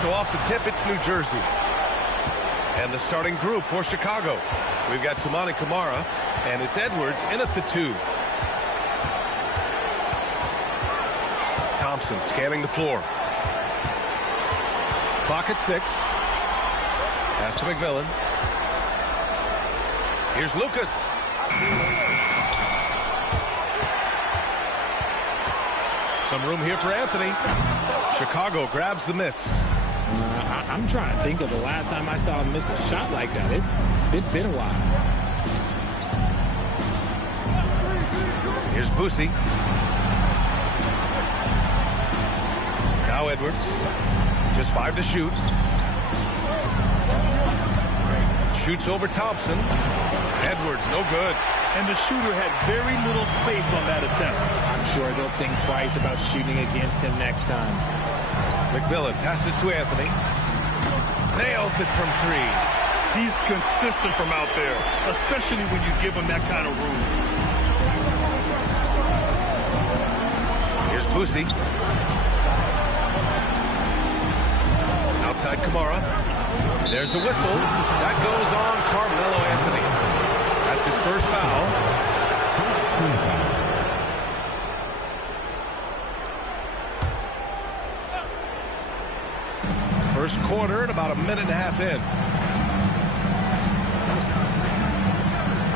so off the tip, it's New Jersey. And the starting group for Chicago. We've got Toumani Camara, and it's Edwards in at the 2. Thompson scanning the floor. Clock at 6. Pass to McMillan. Here's Lucas. Some room here for Anthony. Chicago grabs the miss. I'm trying to think of the last time I saw him miss a shot like that. It's been a while. Here's Boosie. Now Edwards. Just 5 to shoot. Shoots over Thompson. Edwards, no good. And the shooter had very little space on that attempt. I'm sure they'll think twice about shooting against him next time. McMillan passes to Anthony. Nails it from 3. He's consistent from out there, especially when you give him that kind of room. Here's Boosie. Outside Camara. There's a whistle. That goes on Carmelo Anthony. That's his first foul. First quarter and about a minute and a half in.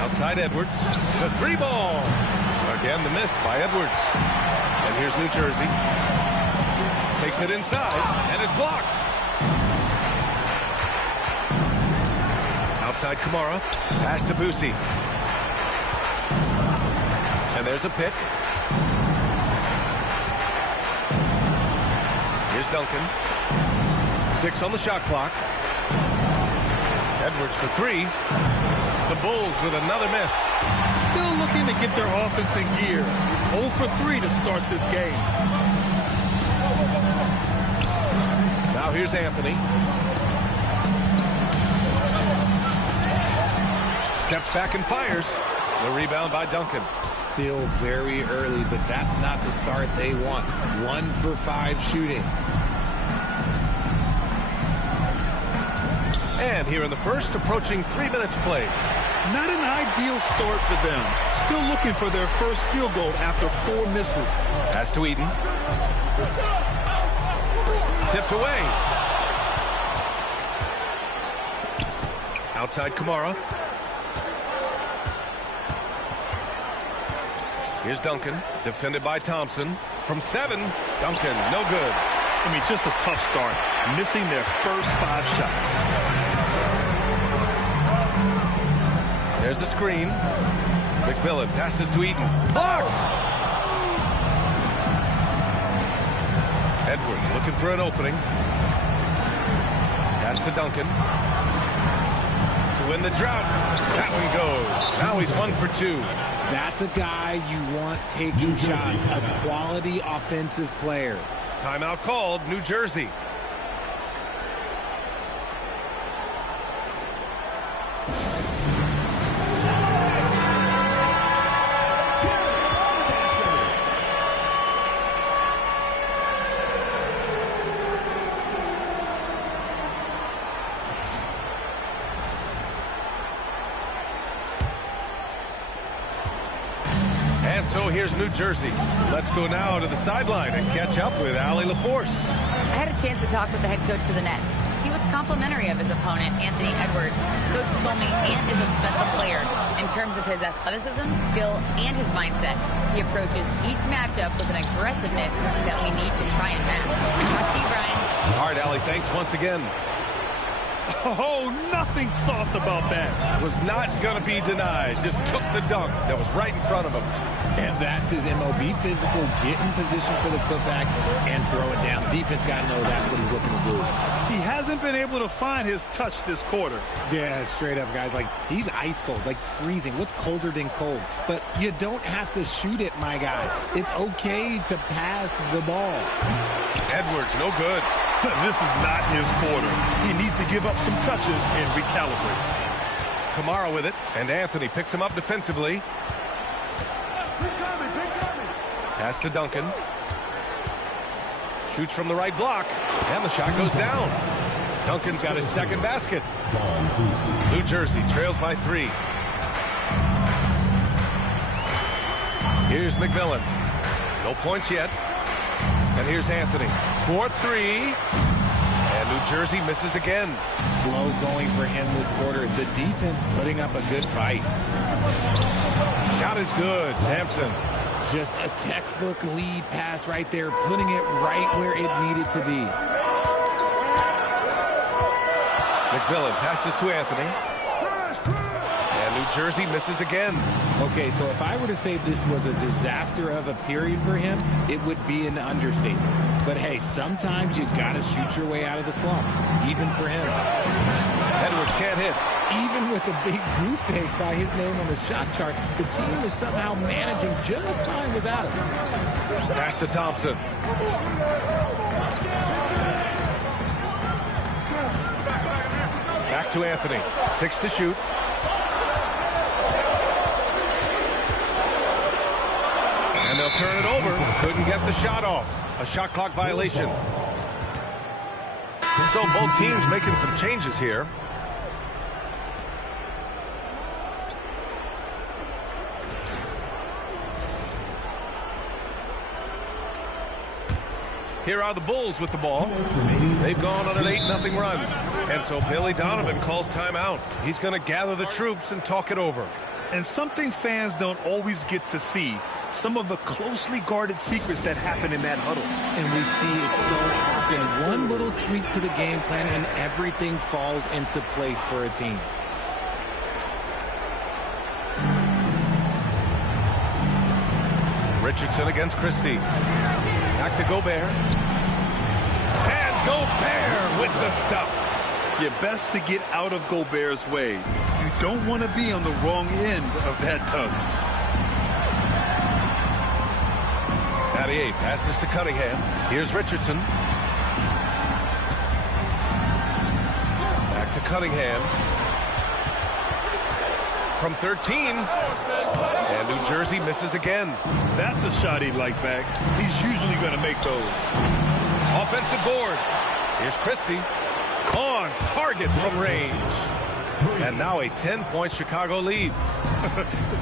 Outside Edwards. The 3 ball. Again, the miss by Edwards. And here's New Jersey. Takes it inside and is blocked. Outside Camara. Pass to Boosie. And there's a pick. Here's Duncan. 6 on the shot clock. Edwards for 3. The Bulls with another miss. Still looking to get their offense in gear. 0 for 3 to start this game. Now here's Anthony. Steps back and fires. The rebound by Duncan. Still very early, but that's not the start they want. 1 for 5 shooting. And here in the first, approaching 3 minutes played. Not an ideal start for them. Still looking for their first field goal after 4 misses. Pass to Eden. Tipped away. Outside Camara. Here's Duncan, defended by Thompson. From 7, Duncan, no good. I mean, just a tough start, missing their first 5 shots. There's a screen. McMillan passes to Eden. Blocked! Edwards looking for an opening. Pass to Duncan. To win the drought. That one goes. Now he's 1 for 2. That's a guy you want taking shots, a quality offensive player. Timeout called, New Jersey. And so here's New Jersey. Let's go now to the sideline and catch up with Allie LaForce. I had a chance to talk with the head coach for the Nets. He was complimentary of his opponent, Anthony Edwards. Coach told me Ant is a special player in terms of his athleticism, skill, and his mindset. He approaches each matchup with an aggressiveness that we need to try and match. Talk to you, Brian. All right, Allie, thanks once again. Oh, nothing soft about that. Was not going to be denied. Just took the dunk that was right in front of him. And that's his MOB, physical, get in position for the putback and throw it down. The defense got to know that's what he's looking to do. He hasn't been able to find his touch this quarter. Yeah, straight up, guys. Like, he's ice cold, like freezing. What's colder than cold? But you don't have to shoot it, my guy. It's okay to pass the ball. Edwards, no good. This is not his quarter. He needs to give up some touches and recalibrate. Camara with it, and Anthony picks him up defensively. Pass to Duncan. Shoots from the right block, and the shot goes down. Duncan's got his second basket. New Jersey trails by 3. Here's McMillan. No points yet. And here's Anthony. 4-3. And New Jersey misses again. Slow going for him this quarter. The defense putting up a good fight. Shot is good. Sampson. Just a textbook lead pass right there, putting it right where it needed to be. McMillan passes to Anthony. And New Jersey misses again. Okay, so if I were to say this was a disaster of a period for him, it would be an understatement. But hey, sometimes you gotta shoot your way out of the slump, even for him. Edwards can't hit. Even with a big goose egg by his name on the shot chart, the team is somehow managing just fine without him. Pass to Thompson. Back to Anthony. 6 to shoot. And they'll turn it over. Couldn't get the shot off. A shot clock violation. So both teams making some changes here. Here are the Bulls with the ball. They've gone on an 8-0 run. And so Billy Donovan calls timeout. He's going to gather the troops and talk it over. And something fans don't always get to see, some of the closely guarded secrets that happen in that huddle. And we see it so often. One little tweak to the game plan and everything falls into place for a team. Richardson against Christie. Back to Gobert. And Gobert with the stuff. You're best to get out of Gobert's way. You don't want to be on the wrong end of that tug. 98 passes to Cunningham. Here's Richardson. Back to Cunningham. From 13. And New Jersey misses again. That's a shot he'd like back. He's usually going to make those. Offensive board. Here's Christie. On target from range. And now a 10-point Chicago lead.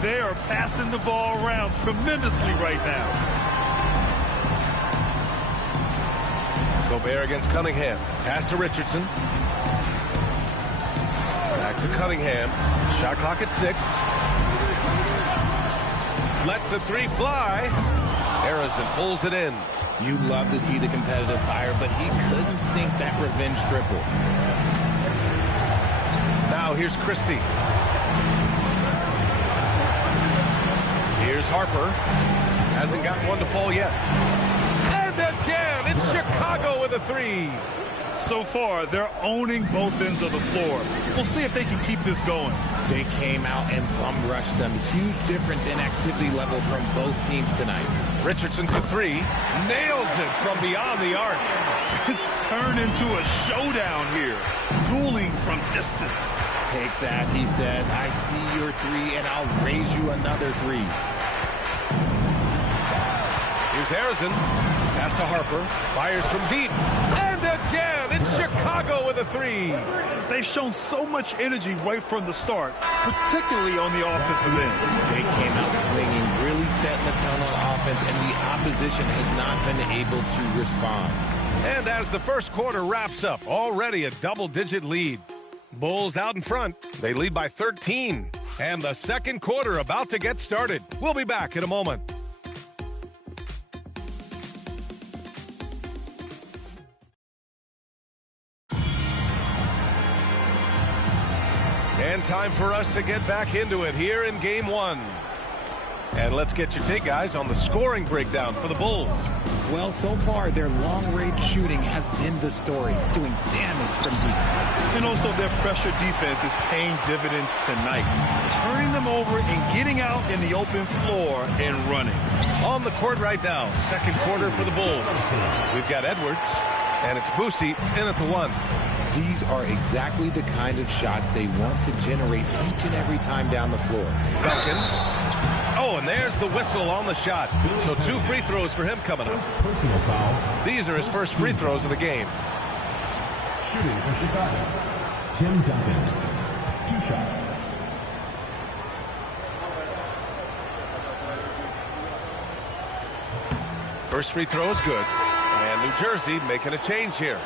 They are passing the ball around tremendously right now. Gobert against Cunningham. Pass to Richardson. Back to Cunningham. Shot clock at 6. Lets the 3 fly. Harrison pulls it in. You love to see the competitive fire, but he couldn't sink that revenge triple. Now here's Christie. Here's Harper. Hasn't got one to fall yet. And again, it's Chicago with a 3. So far, they're owning both ends of the floor. We'll see if they can keep this going. They came out and bum rushed them. Huge difference in activity level from both teams tonight. Richardson for 3. Nails it from beyond the arc. It's turned into a showdown here. Dueling from distance. Take that, he says. I see your 3, and I'll raise you another 3. Here's Harrison. Pass to Harper. Fires from deep. And again, it's Chicago with a 3. They've shown so much energy right from the start, particularly on the offensive end. They came out swinging, really setting the tone on offense, and the opposition has not been able to respond. And as the first quarter wraps up, already a double-digit lead. Bulls out in front. They lead by 13. And the second quarter about to get started. We'll be back in a moment. And time for us to get back into it here in Game 1. And let's get your take, guys, on the scoring breakdown for the Bulls. Well, so far, their long-range shooting has been the story, doing damage from deep. And also their pressure defense is paying dividends tonight, turning them over and getting out in the open floor and running. On the court right now, second quarter for the Bulls. We've got Edwards, and it's Boosie in at the 1. These are exactly the kind of shots they want to generate each and every time down the floor. Duncan. Oh, and there's the whistle on the shot. So 2 free throws for him coming up. Personal foul. These are his first free throws of the game. Shooting for Chicago, Tim Duncan. 2 shots. First free throw is good. And New Jersey making a change here.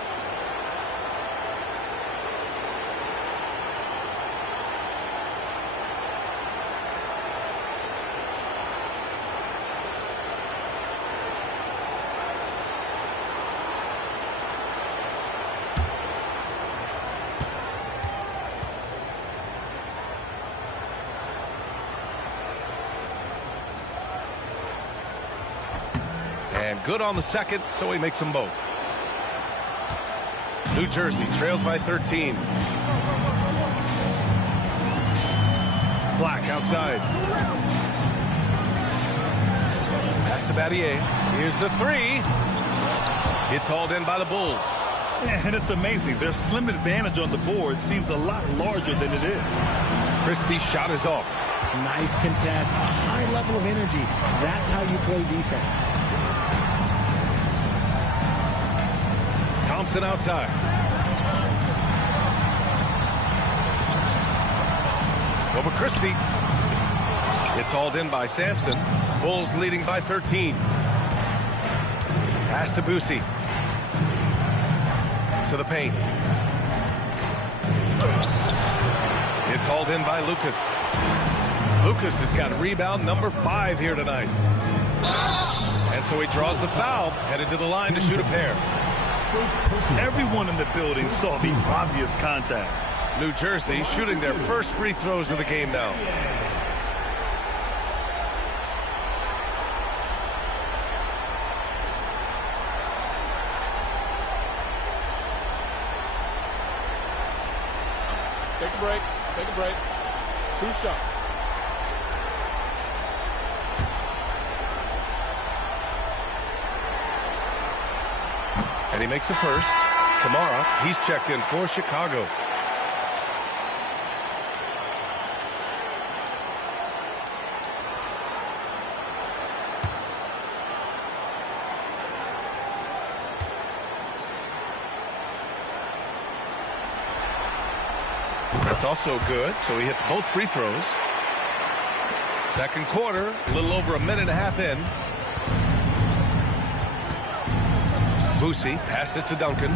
And good on the second, so he makes them both. New Jersey trails by 13. Black outside. Pass to Battier. Here's the 3. It's hauled in by the Bulls. And it's amazing. Their slim advantage on the board seems a lot larger than it is. Christie's shot is off. Nice contest, a high level of energy. That's how you play defense. Thompson outside. Over Christie. It's hauled in by Sampson. Bulls leading by 13. Pass to Boosie. To the paint. It's hauled in by Lucas. Lucas has got rebound number 5 here tonight. And so he draws the foul, headed to the line to shoot a pair. Everyone in the building saw the obvious contact. New Jersey shooting their first free throws of the game now. Take a break. Take a break. 2 shots. And he makes the first. Kamara, he's checked in for Chicago. That's also good, so he hits both free throws. Second quarter, a little over a minute and a half in. Boosie passes to Duncan.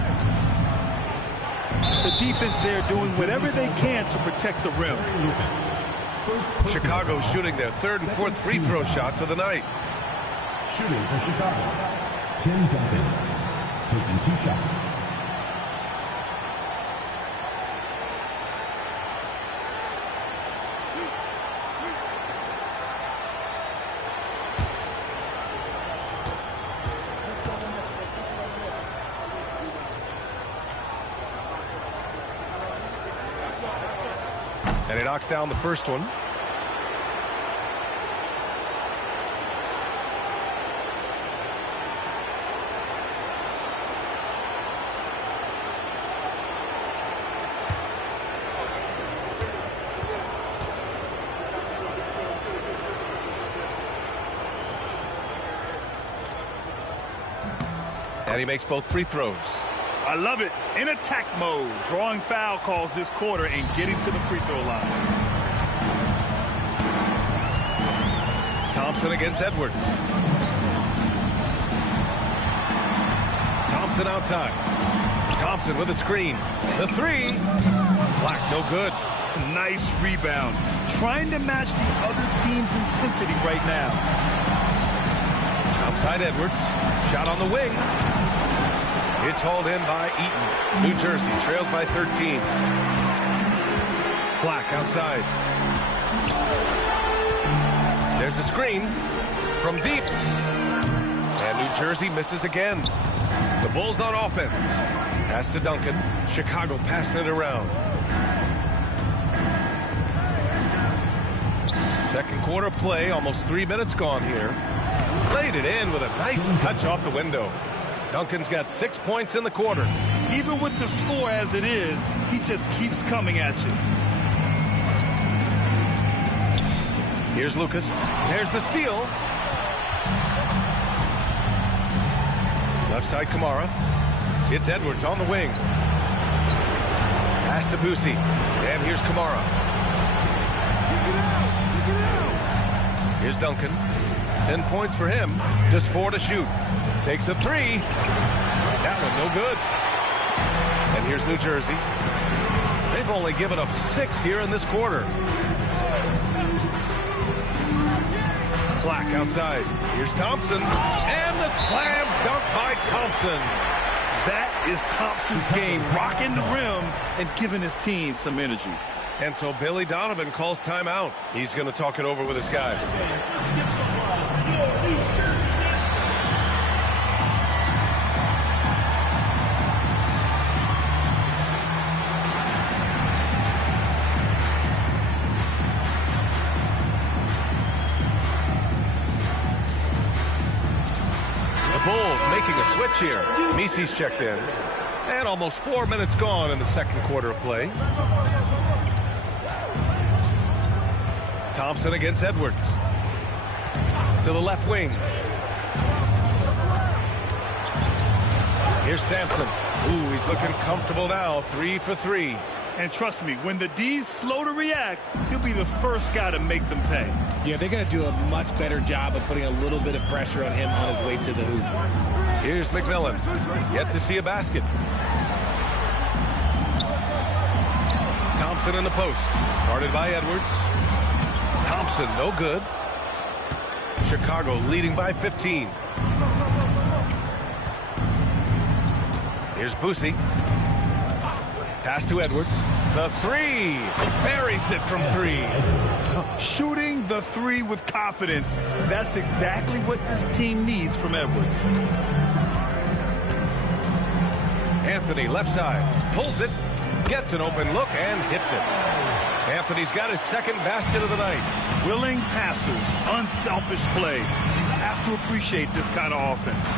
The defense there doing whatever they can to protect the rim. Chicago shooting their 3rd and 4th free throw shots of the night. Shooting for Chicago, Tim Duncan. Taking 2 shots. And he knocks down the first one. And he makes both free throws. I love it. In attack mode, drawing foul calls this quarter and getting to the free throw line. Thompson against Edwards. Thompson outside. Thompson with a screen. The 3. Black, no good. Nice rebound. Trying to match the other team's intensity right now. Outside Edwards. Shot on the wing. It's hauled in by Eaton. New Jersey trails by 13. Black outside. There's a screen from deep. And New Jersey misses again. The Bulls on offense. Pass to Duncan. Chicago passing it around. Second quarter play, almost 3 minutes gone here. Played it in with a nice touch off the window. Duncan's got 6 points in the quarter. Even with the score as it is, he just keeps coming at you. Here's Lucas. There's the steal. Left side, Kamara. It's Edwards on the wing. Pass to Boosie. And here's Kamara. Here's Duncan. 10 points for him. Just 4 to shoot. Takes a 3. That one no good. And here's New Jersey. They've only given up 6 here in this quarter. Black outside. Here's Thompson. And the slam dunk by Thompson. That is Thompson's game, rocking the rim and giving his team some energy. And so Billy Donovan calls timeout. He's going to talk it over with his guys. Bulls making a switch here. Misi's checked in. And almost 4 minutes gone in the second quarter of play. Thompson against Edwards. To the left wing. Here's Sampson. Ooh, he's looking comfortable now. 3 for 3. And trust me, when the D's slow to react, he'll be the first guy to make them pay. Yeah, they're going to do a much better job of putting a little bit of pressure on him on his way to the hoop. Here's McMillan. Yet to see a basket. Thompson in the post. Guarded by Edwards. Thompson, no good. Chicago leading by 15. Here's Boosie. Pass to Edwards. The 3. Buries it from 3. Shooting the 3 with confidence. That's exactly what this team needs from Edwards. Anthony, left side. Pulls it. Gets an open look and hits it. Anthony's got his second basket of the night. Willing passers. Unselfish play. You have to appreciate this kind of offense.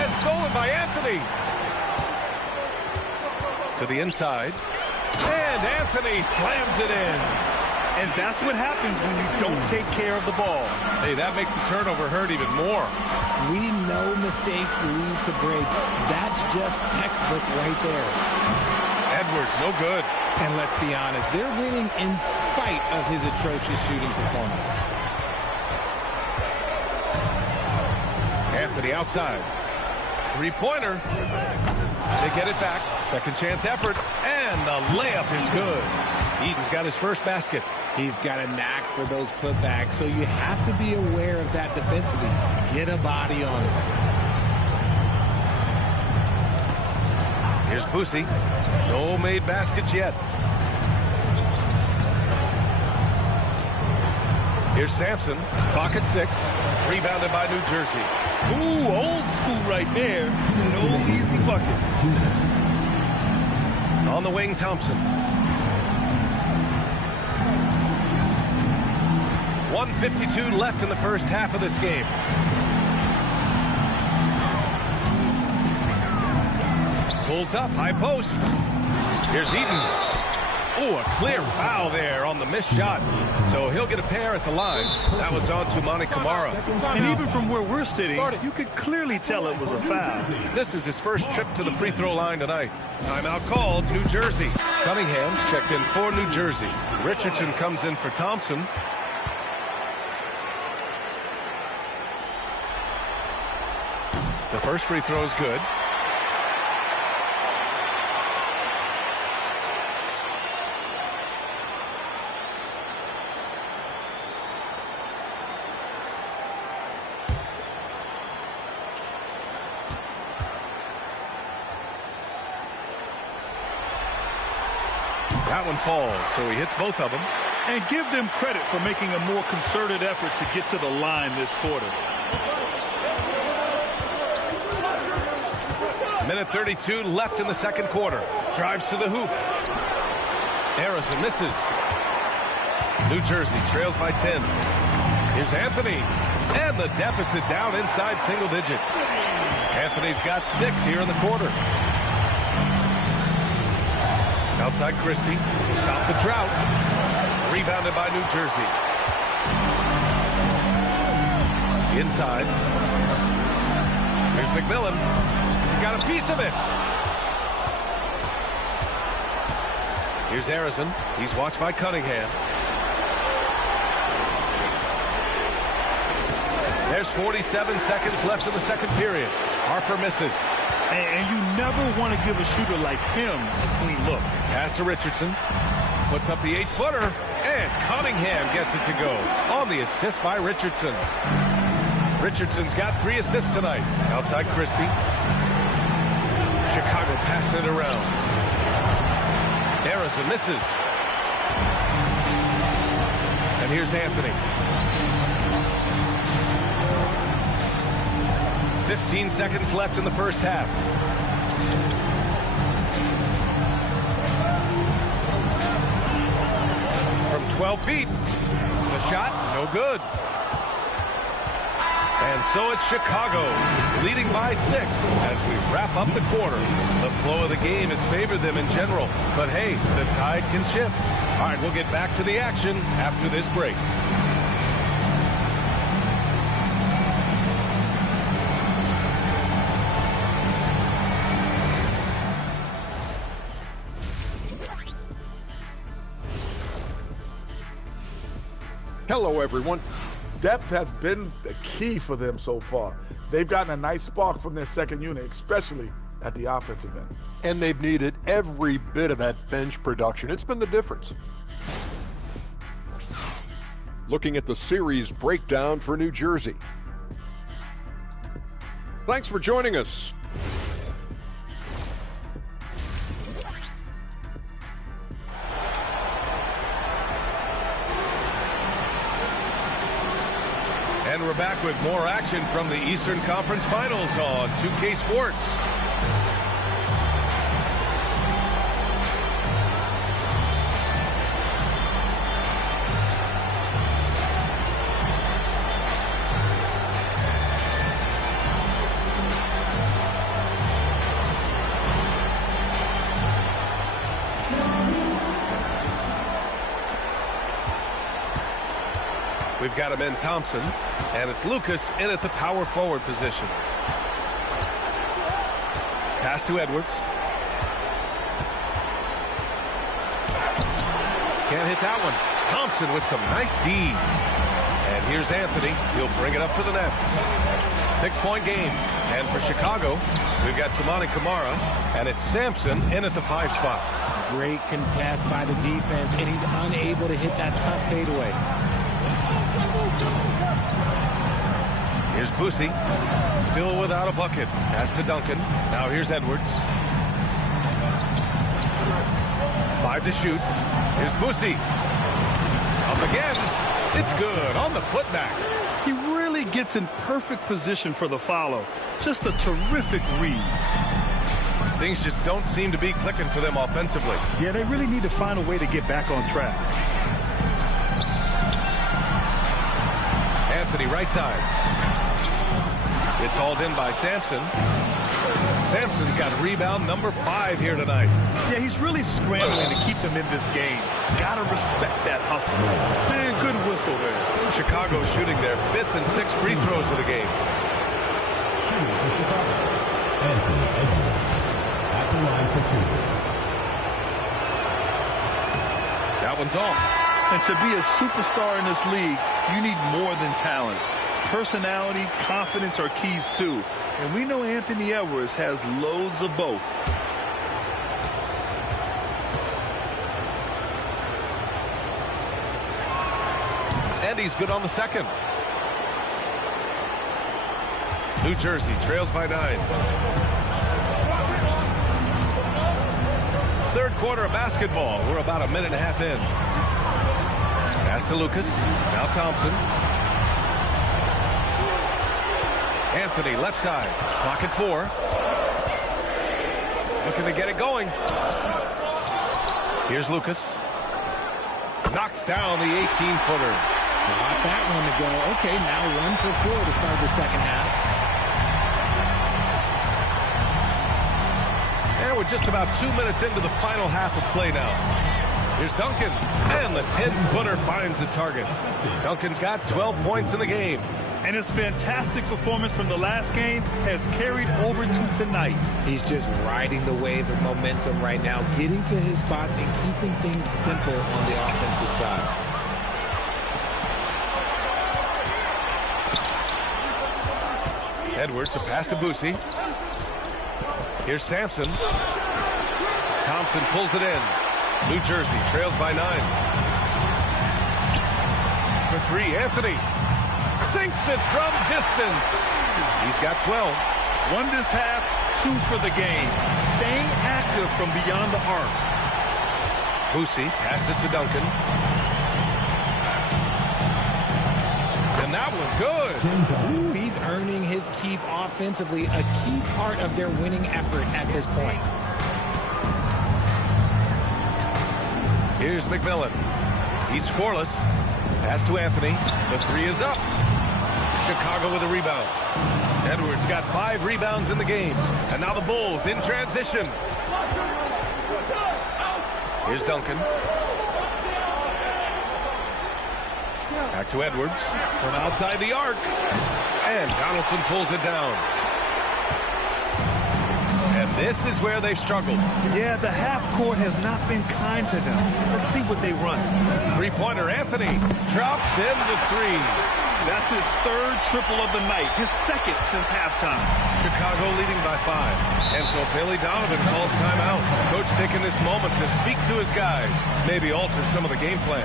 And stolen by Anthony. To the inside. And Anthony slams it in. And that's what happens when you don't take care of the ball. Hey, that makes the turnover hurt even more. We know mistakes lead to breaks. That's just textbook right there. Edwards, no good. And let's be honest, they're winning in spite of his atrocious shooting performance. Anthony outside. Three-pointer. They get it back. Second chance effort. And the layup is good. Eaton's got his first basket. He's got a knack for those putbacks, so you have to be aware of that defensively. Get a body on it. Here's Boosie. No made baskets yet. Here's Sampson. Pocket 6. Rebounded by New Jersey. Ooh, old school right there. No easy buckets. On the wing, Thompson. 1:52 left in the first half of this game. Pulls up, high post. Here's Eaton. Oh, a clear foul there on the missed shot. So he'll get a pair at the line. That one's on to Monty Kamara. And even from where we're sitting, you could clearly tell it was a foul. This is his first trip to the free throw line tonight. Timeout called, New Jersey. Cunningham checked in for New Jersey. Richardson comes in for Thompson. The first free throw is good. That one falls, so he hits both of them. And give them credit for making a more concerted effort to get to the line this quarter. Minute 32 left in the second quarter. Drives to the hoop. Harrison misses. New Jersey trails by 10. Here's Anthony. And the deficit down inside single digits. Anthony's got 6 here in the quarter. Outside Christie to stop the drought. Rebounded by New Jersey. Inside. Here's McMillan. Got a piece of it. Here's Harrison. He's watched by Cunningham. There's 47 seconds left in the second period. Harper misses. And you never want to give a shooter like him a clean look. Pass to Richardson. Puts up the 8-footer. And Cunningham gets it to go on the assist by Richardson. Richardson's got 3 assists tonight. Outside Christie. Chicago passing it around. Harrison misses. And here's Anthony. 15 seconds left in the first half. From 12 feet. The shot, no good. And so it's Chicago leading by 6 as we wrap up the quarter. The flow of the game has favored them in general. But hey, the tide can shift. All right, we'll get back to the action after this break. Hello, everyone. Depth has been the key for them so far. They've gotten a nice spark from their second unit, especially at the offensive end. And they've needed every bit of that bench production. It's been the difference. Looking at the series breakdown for New Jersey. Thanks for joining us. And we're back with more action from the Eastern Conference Finals on 2K Sports. We've got him in Thompson, and it's Lucas in at the power forward position. Pass to Edwards. Can't hit that one. Thompson with some nice D. And here's Anthony. He'll bring it up for the Nets. 6-point game. And for Chicago, we've got Toumani Camara, and it's Sampson in at the 5 spot. Great contest by the defense, and he's unable to hit that tough fadeaway. Here's Boosie, still without a bucket. Pass to Duncan. Now here's Edwards. 5 to shoot. Here's Boosie. Up again. It's good on the putback. He really gets in perfect position for the follow. Just a terrific read. Things just don't seem to be clicking for them offensively. Yeah, they really need to find a way to get back on track. Anthony right side. It's hauled in by Sampson. Sampson's got rebound number 5 here tonight. Yeah, he's really scrambling to keep them in this game. Gotta respect that hustle. Man, good whistle there. Chicago shooting their 5th and 6th free throws of the game. Shooting for Chicago, Anthony Edwards at the line for 2. That one's off. And to be a superstar in this league, you need more than talent. Personality, confidence are keys too. And we know Anthony Edwards has loads of both. And he's good on the second. New Jersey trails by 9. Third quarter of basketball. We're about a minute and a half in. Pass to Lucas. Now Thompson. Anthony left side. Clock at 4. Looking to get it going. Here's Lucas. Knocks down the 18-footer. Got that one to go. Okay, now 1 for 4 to start the second half. And we're just about 2 minutes into the final half of play now. Here's Duncan, and the 10-footer finds the target. Duncan's got 12 points in the game. And his fantastic performance from the last game has carried over to tonight. He's just riding the wave of momentum right now, getting to his spots and keeping things simple on the offensive side. Edwards, a pass to Boosie. Here's Sampson. Thompson pulls it in. New Jersey trails by 9. For 3, Anthony. Sinks it from distance. He's got 12. 1 this half, 2 for the game. Staying active from beyond the arc. Boosie passes to Duncan. And that one good. Ooh, he's earning his keep offensively, a key part of their winning effort at this point. Here's McMillan. He's scoreless. Pass to Anthony. The 3 is up. Chicago with a rebound. Edwards got 5 rebounds in the game. And now the Bulls in transition. Here's Duncan. Back to Edwards from outside the arc. And Donaldson pulls it down. And this is where they've struggled. Yeah, the half court has not been kind to them. Let's see what they run. Three-pointer, Anthony drops in the 3. That's his 3rd triple of the night, his 2nd since halftime. Chicago leading by 5. And so Billy Donovan calls timeout. Coach taking this moment to speak to his guys, maybe alter some of the game plan.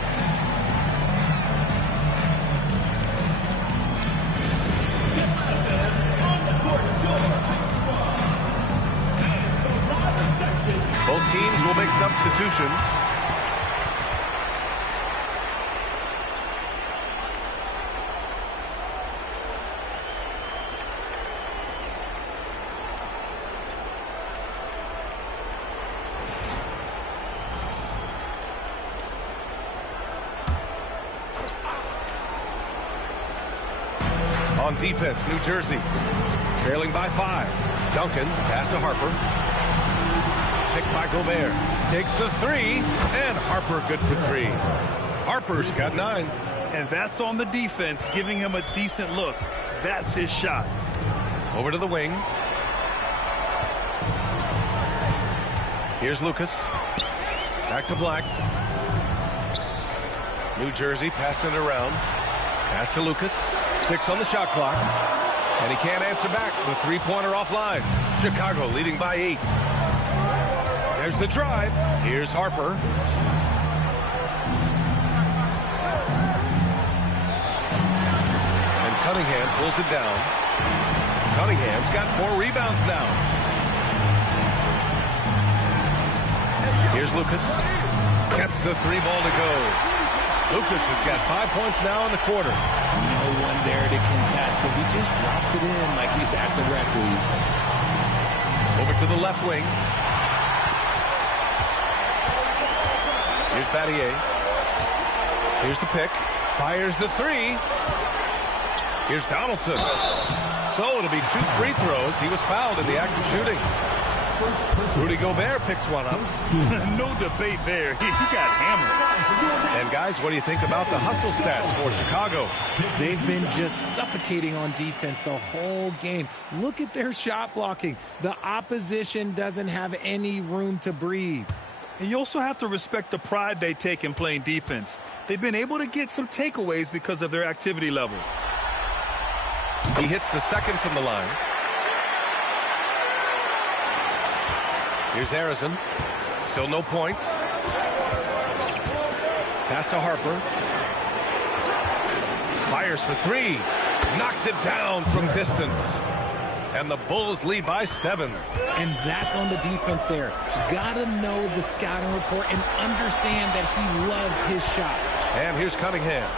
Both teams will make substitutions. On defense, New Jersey trailing by 5. Duncan, pass to Harper. Picked by Gobert. Takes the 3, and Harper good for 3. Harper's got 9. And that's on the defense, giving him a decent look. That's his shot. Over to the wing. Here's Lucas. Back to Black. New Jersey passing it around. Pass to Lucas. 6 on the shot clock. And he can't answer back. The three-pointer offline. Chicago leading by 8. There's the drive. Here's Harper. And Cunningham pulls it down. Cunningham's got 4 rebounds now. Here's Lucas. Gets the 3 ball to go. Lucas has got 5 points now in the quarter. No one there to contest, so he just drops it in like he's at the rec league. Over to the left wing. Here's Battier. Here's the pick. Fires the 3. Here's Donaldson. So it'll be 2 free throws. He was fouled in the act of shooting. Rudy Gobert picks one up. No debate there. He got hammered. And guys, what do you think about the hustle stats for Chicago? They've been just suffocating on defense the whole game. Look at their shot blocking. The opposition doesn't have any room to breathe. And you also have to respect the pride they take in playing defense. They've been able to get some takeaways because of their activity level. He hits the second from the line. Here's Harrison. Still no points. Pass to Harper. Fires for 3. Knocks it down from distance. And the Bulls lead by 7. And that's on the defense there. Gotta know the scouting report and understand that he loves his shot. And here's Cunningham.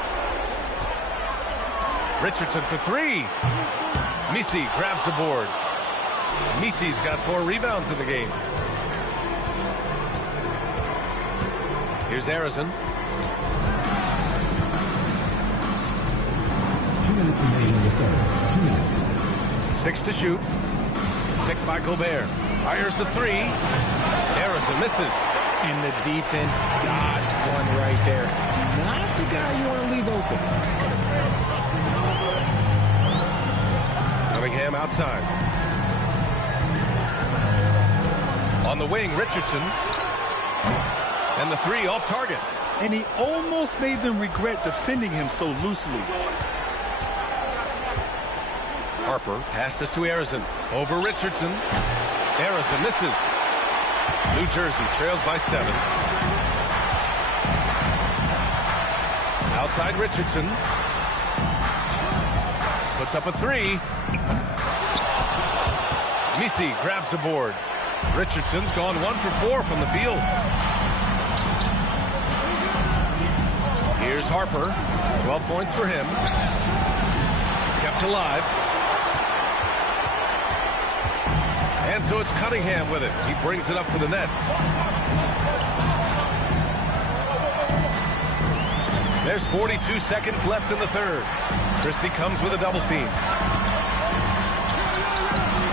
Richardson for 3. Misi grabs the board. Misi's got 4 rebounds in the game. Here's Harrison. 2 minutes remaining in the third. 2 minutes. 6 to shoot. Picked by Gobert. Fires the 3. Harrison misses. And the defense dodged one right there. Not the guy you want to leave open. Cunningham outside. On the wing, Richardson. And the three off target. And he almost made them regret defending him so loosely. Harper passes to Arizin. Over Richardson. Arizin misses. New Jersey trails by 7. Outside Richardson. Puts up a 3. Misi grabs the board. Richardson's gone 1 for 4 from the field. Here's Harper. 12 points for him. Kept alive. And so it's Cunningham with it. He brings it up for the Nets. There's 42 seconds left in the third. Christie comes with a double team.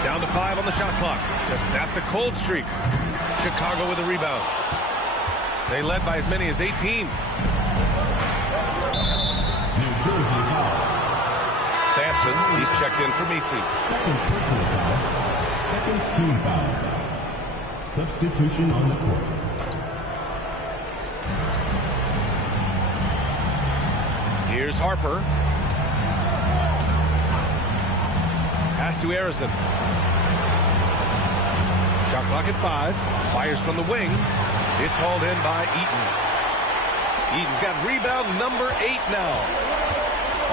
Down to 5 on the shot clock to snap the cold streak. Chicago with a rebound. They led by as many as 18. New Jersey foul. Sampson, he's checked in for Misi. Second personal foul. Second team foul. Substitution on the court. Here's Harper. Pass to Arizin. Shot clock at 5. Fires from the wing. It's hauled in by Eaton. Eaton's got rebound number 8 now.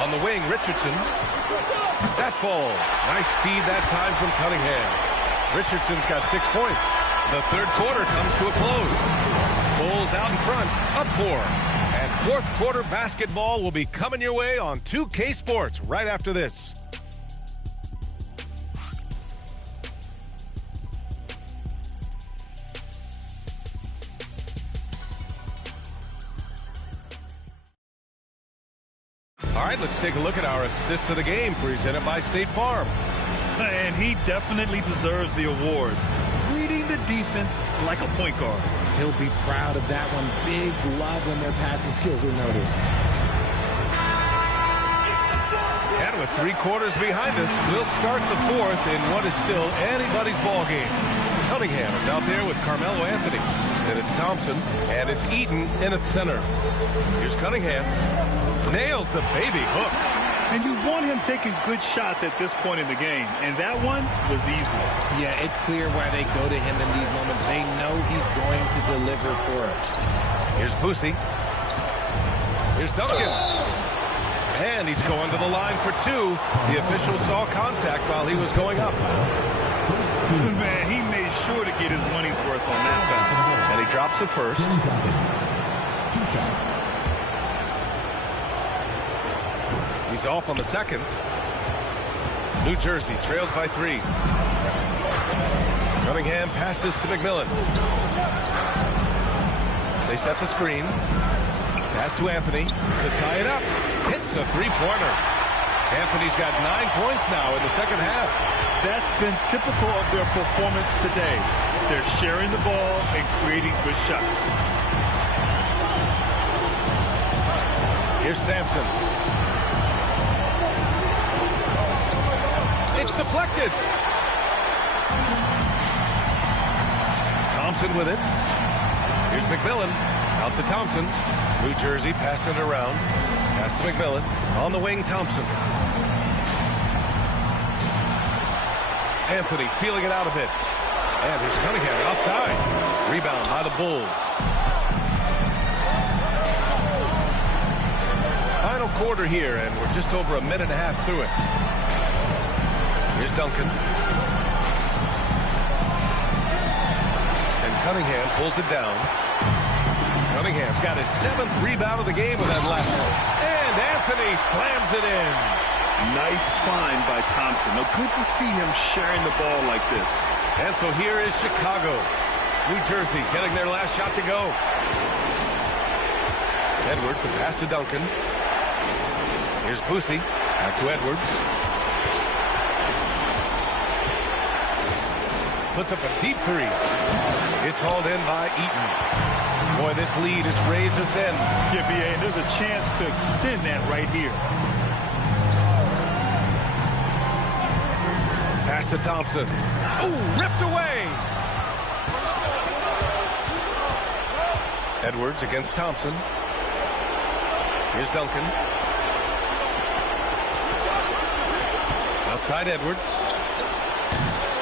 On the wing, Richardson. That falls. Nice feed that time from Cunningham. Richardson's got 6 points. The third quarter comes to a close. Bulls out in front, up 4. And fourth quarter basketball will be coming your way on 2K Sports right after this. All right, let's take a look at our assist of the game presented by State Farm. And he definitely deserves the award. Reading the defense like a point guard. He'll be proud of that one. Bigs love when their passing skills are noticed. And with 3 quarters behind us, we'll start the fourth in what is still anybody's ball game. Cunningham is out there with Carmelo Anthony. Then it's Thompson, and it's Eaton in at center. Here's Cunningham. Nails the baby hook. And you want him taking good shots at this point in the game. And that one was easy. Yeah, it's clear why they go to him in these moments. They know he's going to deliver for us. Here's Boosie. Here's Duncan. And he's going to the line for 2. The official saw contact while he was going up. Man, he made sure to get his money's worth on that foul. And he drops it first. 2 shots. He's off on the second. New Jersey trails by 3. Cunningham passes to McMillan. They set the screen. Pass to Anthony to tie it up. Hits a 3-pointer. Anthony's got 9 points now in the second half. That's been typical of their performance today. They're sharing the ball and creating good shots. Here's Sampson. It's deflected. Thompson with it. Here's McMillan. Out to Thompson. New Jersey passing it around. Pass to McMillan. On the wing, Thompson. Anthony feeling it out a bit. And here's Cunningham outside. Rebound by the Bulls. Final quarter here, and we're just over a minute and a half through it. Here's Duncan. And Cunningham pulls it down. Cunningham's got his 7th rebound of the game with that last one. And Anthony slams it in. Nice find by Thompson. No, good to see him sharing the ball like this. And so here is Chicago. New Jersey getting their last shot to go. Edwards, the pass to Duncan. Here's Boosie. Back to Edwards. Puts up a deep 3. It's hauled in by Eaton. Boy, this lead is razor thin. Yeah, BA, and there's a chance to extend that right here. Pass to Thompson. Oh, ripped away. Edwards against Thompson. Here's Duncan. Outside Edwards.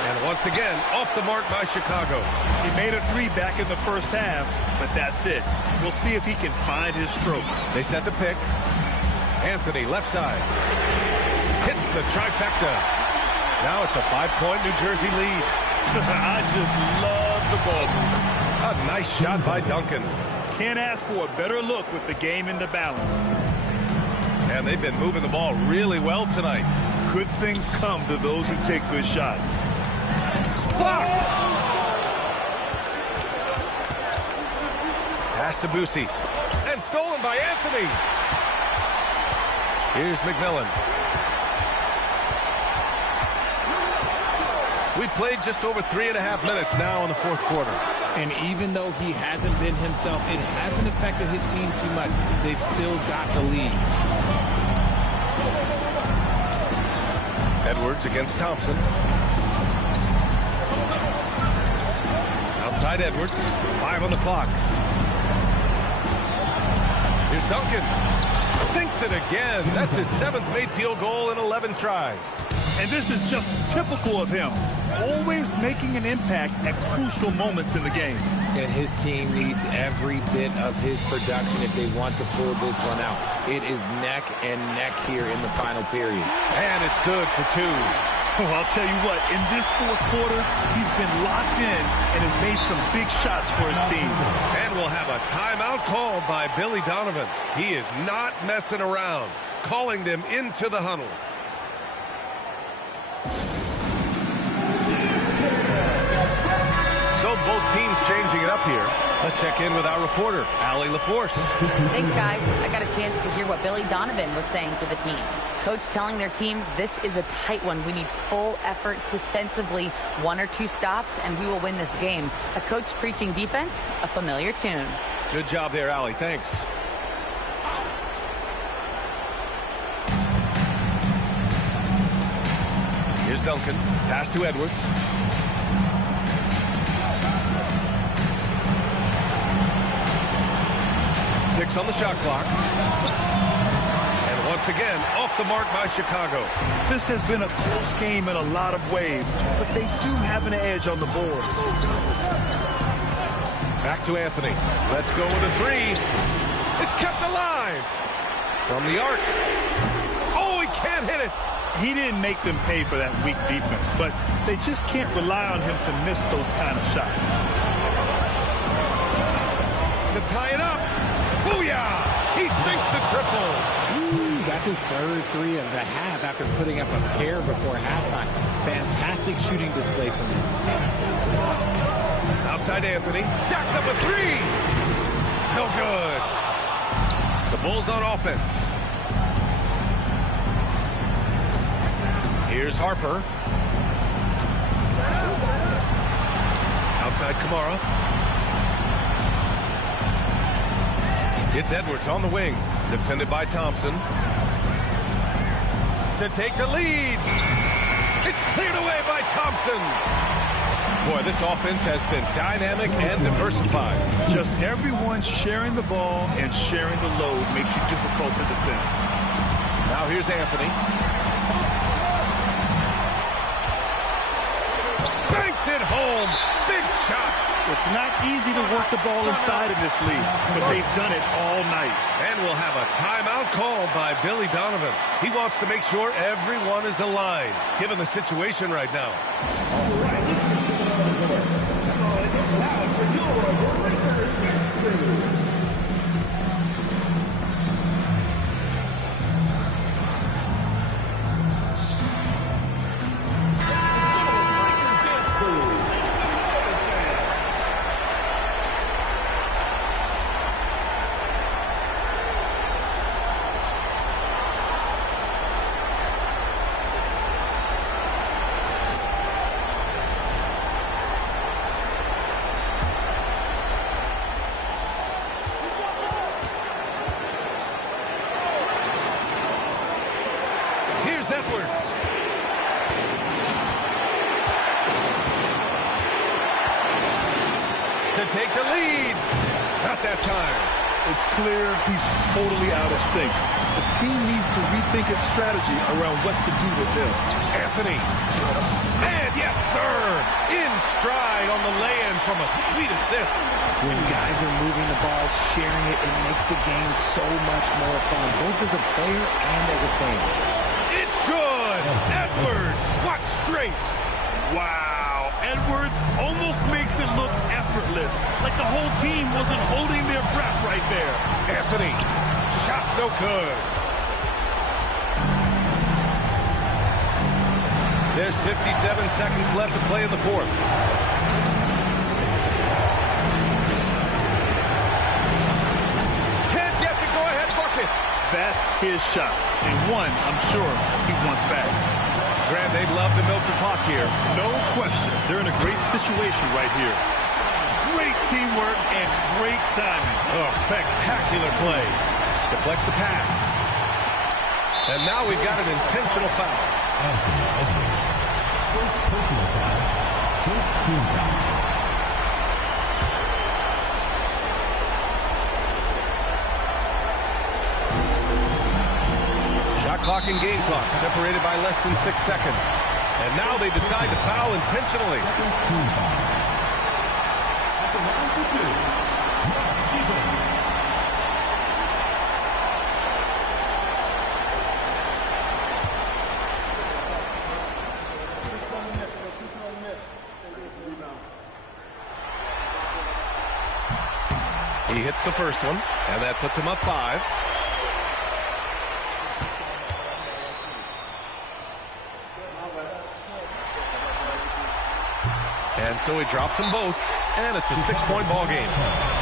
And once again, off the mark by Chicago. He made a three back in the first half, but that's it. We'll see if he can find his stroke. They set the pick. Anthony, left side. Hits the trifecta. Now it's a 5-point New Jersey lead. I just love the ball move. A nice shot by Duncan. Can't ask for a better look with the game in the balance. And they've been moving the ball really well tonight. Good things come to those who take good shots. Blocked! Pass to Boosie. And stolen by Anthony. Here's McMillan. We played just over 3.5 minutes now in the fourth quarter. And even though he hasn't been himself, it hasn't affected his team too much. They've still got the lead. Edwards against Thompson. Outside Edwards. 5 on the clock. Here's Duncan. Sinks it again. That's his 7th made field goal in 11 tries. And this is just typical of him. Always making an impact at crucial moments in the game. And his team needs every bit of his production if they want to pull this one out. It is neck and neck here in the final period. And it's good for 2. Oh, I'll tell you what, in this fourth quarter, he's been locked in and has made some big shots for his team. And we'll have a timeout called by Billy Donovan. He is not messing around, calling them into the huddle. So both teams changing it up here. Let's check in with our reporter, Allie LaForce. Thanks, guys. I got a chance to hear what Billy Donovan was saying to the team. Coach telling their team, this is a tight one. We need full effort defensively, 1 or 2 stops, and we will win this game. A coach preaching defense, a familiar tune. Good job there, Allie. Thanks. Here's Duncan. Pass to Edwards. Six on the shot clock. And once again, off the mark by Chicago. This has been a close game in a lot of ways, but they do have an edge on the board. Back to Anthony. Let's go with a 3. It's kept alive. From the arc. Oh, he can't hit it. He didn't make them pay for that weak defense, but they just can't rely on him to miss those kind of shots. To tie it up. Booyah! He sinks the triple. Ooh, that's his 3rd 3 of the half after putting up a pair before halftime. Fantastic shooting display from him. Outside Anthony. Jacks up a 3. No good. The Bulls on offense. Here's Harper. Outside Kamara. It's Edwards on the wing. Defended by Thompson. To take the lead. It's cleared away by Thompson. Boy, this offense has been dynamic and diversified. Just everyone sharing the ball and sharing the load makes you difficult to defend. Now here's Anthony. Banks it home. Big shot. It's not easy to work the ball inside in this league, but they've done it all night. And we'll have a timeout called by Billy Donovan. He wants to make sure everyone is aligned, given the situation right now. take the lead. Not that time. It's clear he's totally out of sync. The team needs to rethink its strategy around what to do with him. Anthony. And yes, sir. In stride on the lay-in from a sweet assist. When guys are moving the ball, sharing it, it makes the game so much more fun, both as a player and as a fan. It's good. Edwards. What strength. Wow. Edwards almost makes it look effortless, like the whole team wasn't holding their breath right there. Anthony. Shot's no good. There's 57 seconds left to play in the fourth. Can't get the go-ahead bucket. That's his shot, and one I'm sure he wants back. Grant, they'd love to milk the clock here. No question. They're in a great situation right here. Great teamwork and great timing. Oh, spectacular play. Deflects the pass. And now we've got an intentional foul. Anthony Edwards. First personal foul. First team foul. Shot clock and game clock separated by less than 6 seconds. And now they decide to foul intentionally. Second team foul. At the line for two. He hits the first one, and that puts him up 5. And so he drops them both, and it's a 6-point ball game.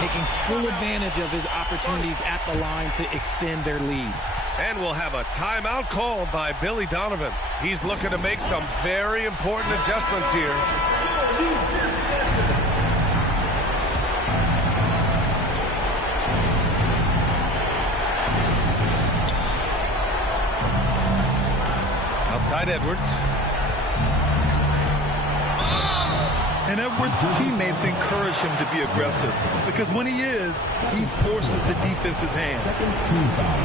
Taking full advantage of his opportunities at the line to extend their lead. And we'll have a timeout called by Billy Donovan. He's looking to make some very important adjustments here. Outside Edwards. And Edwards' teammates encourage him to be aggressive because when he is, he forces the defense's hand. Second team foul.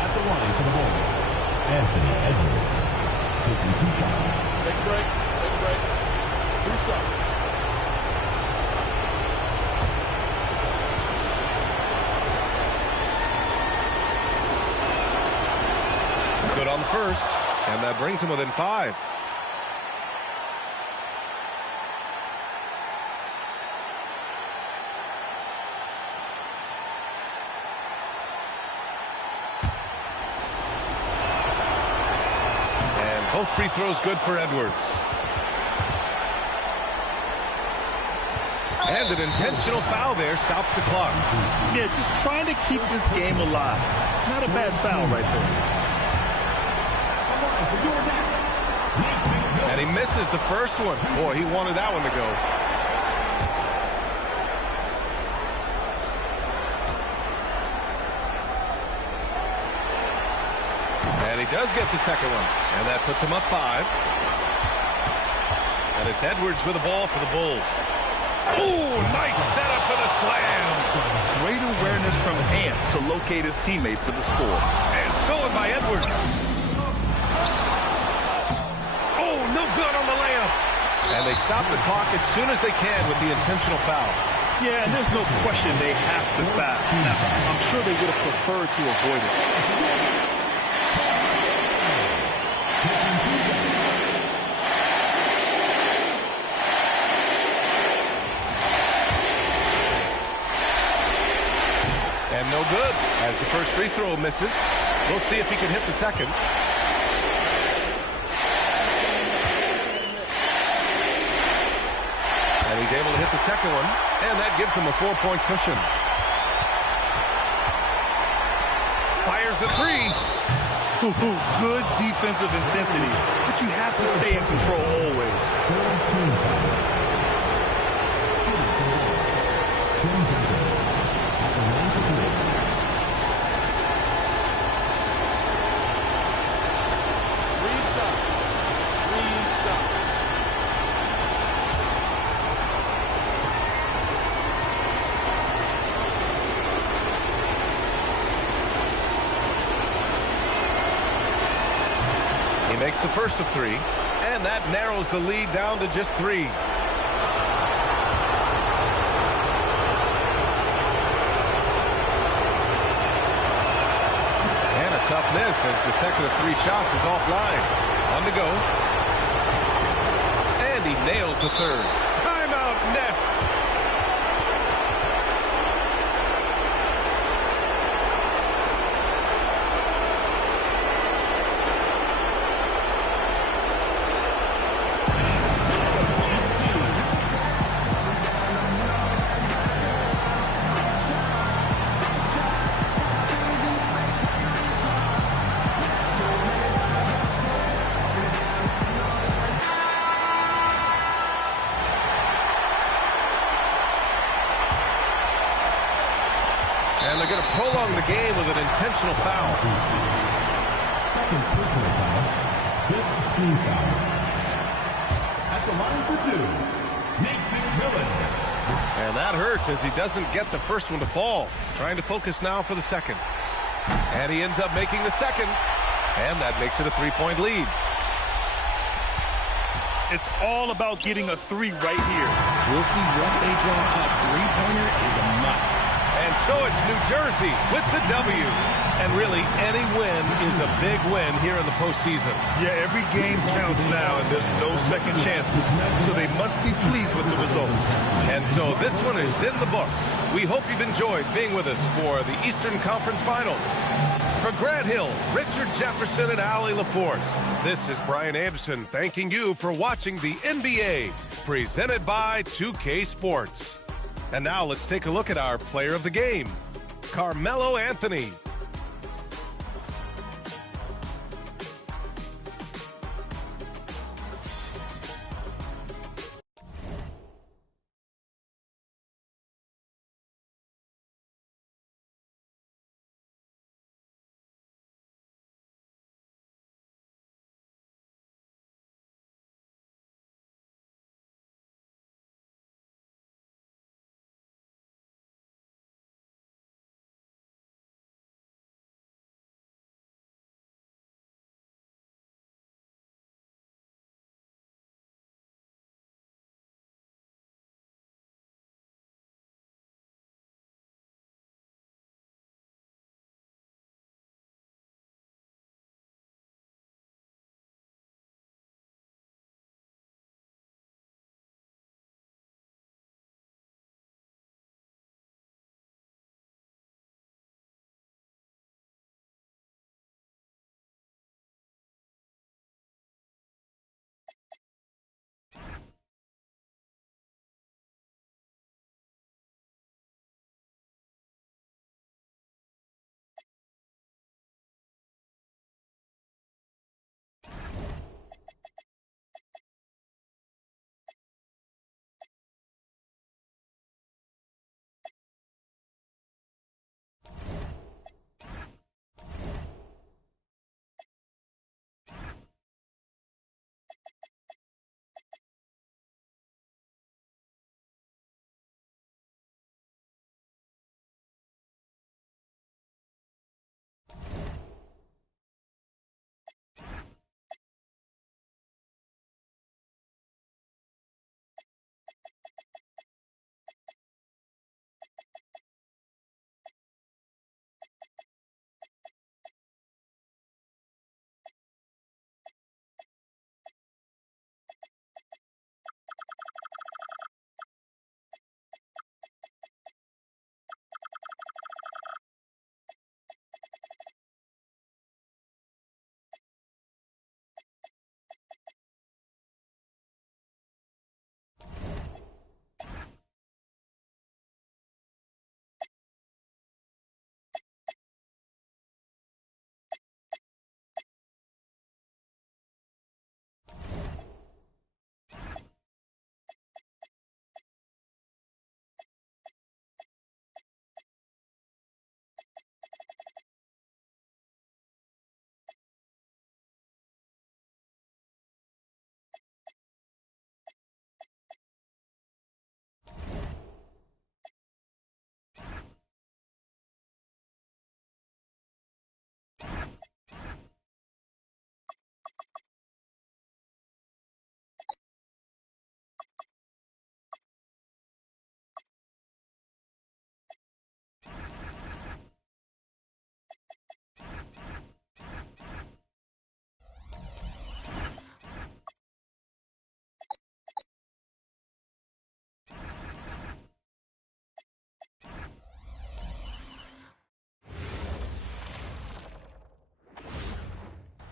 At the line for the Bulls, Anthony Edwards. Taking 2 shots. Take a break. Take a break. 2 shots. Good on the first, and that brings him within 5. And both free throws good for Edwards. And an intentional foul there stops the clock. Yeah, just trying to keep this game alive. Not a bad foul right there. And he misses the first one. Boy, he wanted that one to go. And he does get the second one. And that puts him up 5. And it's Edwards with the ball for the Bulls. Ooh, nice setup for the slam. Great awareness from Ant to locate his teammate for the score. And stolen by Edwards. Oh, no good on the layup. And they stop the clock as soon as they can with the intentional foul. Yeah, and there's no question they have to foul. Now, I'm sure they would have preferred to avoid it. And no good as the first free throw misses. We'll see if he can hit the second. And he's able to hit the second one, and that gives him a 4-point cushion. Fires the 3. Good defensive intensity, but you have to stay in control always. Third team foul. Shooting for the Bulls. Tim Duncan. At the line for 3. He makes the first of 3, and that narrows the lead down to just 3. And a tough miss as the second of 3 shots is offline. 1 to go. And he nails the third. Timeout Nets. And they're going to prolong the game with an intentional foul. Second personal foul. 5th team foul. At the line for 2, Nate McMillan. And that hurts as he doesn't get the first one to fall. Trying to focus now for the second. And he ends up making the second. And that makes it a 3-point lead. It's all about getting a 3 right here. We'll see what they draw up. Three-pointer is a must. And so it's New Jersey with the W. And really, any win is a big win here in the postseason. Yeah, every game counts now, and there's no second chances. So they must be pleased with the results. And so this one is in the books. We hope you've enjoyed being with us for the Eastern Conference Finals. For Grant Hill, Richard Jefferson, and Allie LaForce, this is Brian Abson thanking you for watching the NBA, presented by 2K Sports. And now let's take a look at our player of the game, Carmelo Anthony.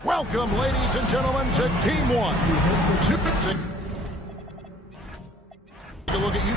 Welcome, ladies and gentlemen, to Game 1. Take a look at you.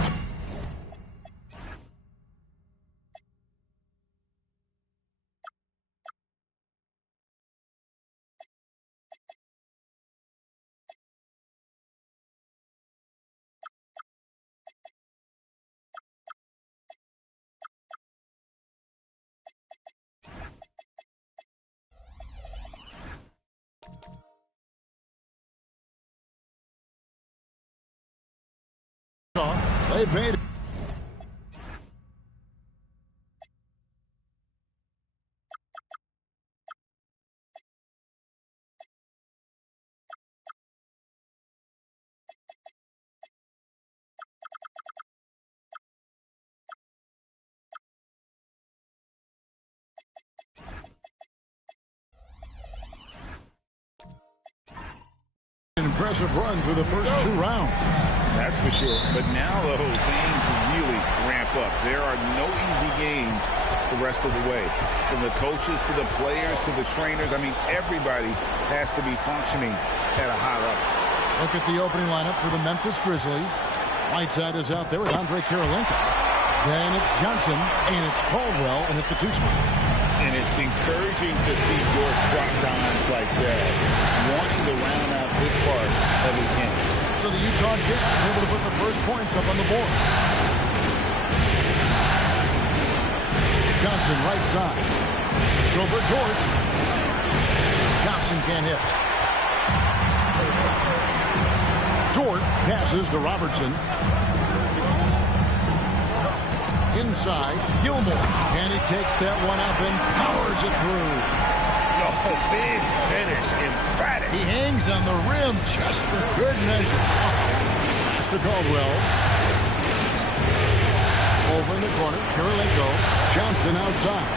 They've made it. An impressive run through the first 2 rounds. That's for sure. But now, though, things really ramp up. There are no easy games the rest of the way. From the coaches to the players to the trainers, I mean, everybody has to be functioning at a high level. Look at the opening lineup for the Memphis Grizzlies. Whiteside is out there with Andre Kirilenko. Then it's Johnson, and it's Caldwell, and at the 2 spot. And it's encouraging to see Dort drop dimes like that, wanting to round out this part of his game. So the Utah Jazz are able to put the first points up on the board. Johnson right side. Over Dort. Johnson can't hit. Dort passes to Robertson. Inside, Gilmore. And he takes that one up and powers it through. Oh, big finish, emphatic. He hangs on the rim just for good measure. Pass to Caldwell. Over in the corner, Kirilenko. Johnson outside.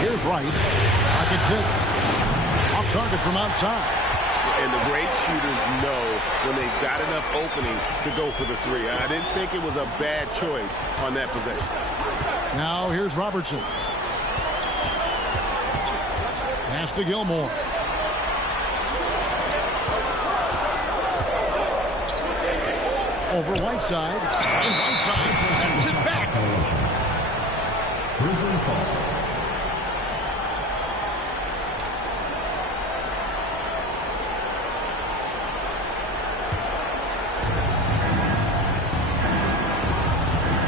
Here's Rice. Pocket 6. Off target from outside. And the great shooters know when they've got enough opening to go for the 3. I didn't think it was a bad choice on that possession. Now here's Robertson. Pass to Gilmore. Over Whiteside. And Whiteside sends it back. Grizzlies ball.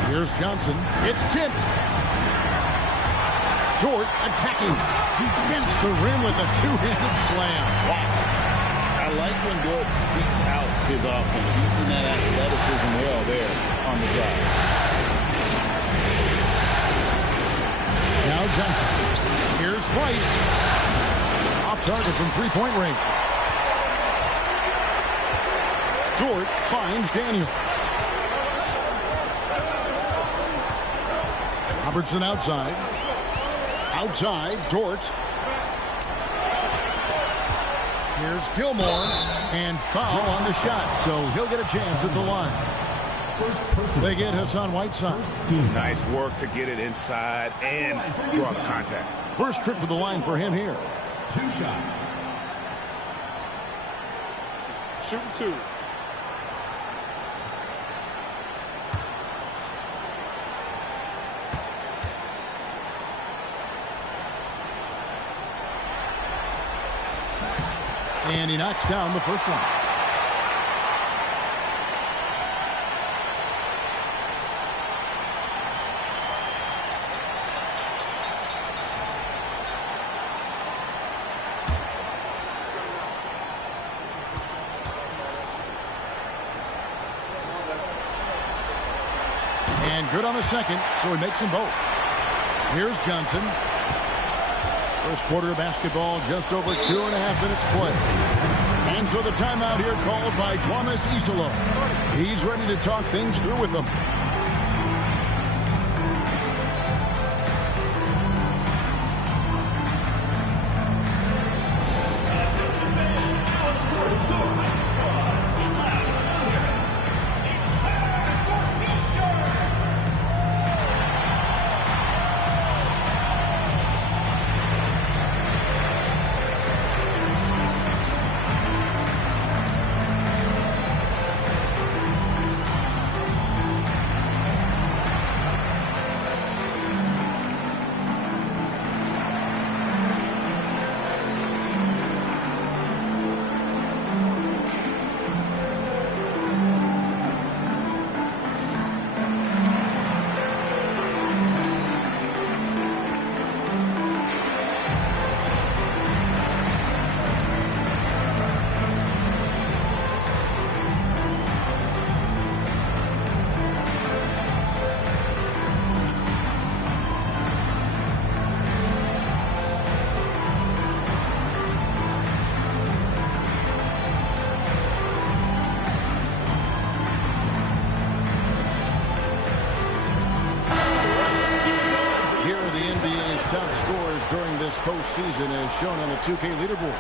Here's Johnson. It's tipped. Dort attacking. He dents the rim with a 2-handed slam. Wow. I like when Dort seeks out his offense, using that athleticism well there on the drive. Now Johnson. Here's Rice. Off target from 3-point range. Dort finds Daniel. Robertson outside. Outside, Dort. Here's Gilmore. And foul on the shot, so he'll get a chance at the line. They get Hassan Whiteside. Nice work to get it inside and draw the contact. First trip to the line for him here. 2 shots. Shooting 2. And he knocks down the first one. And good on the second, so he makes them both. Here's Johnson. First quarter of basketball, just over 2.5 minutes play. And so the timeout here called by Thomas Isolo. He's ready to talk things through with them. during this postseason as shown on the 2K leaderboard.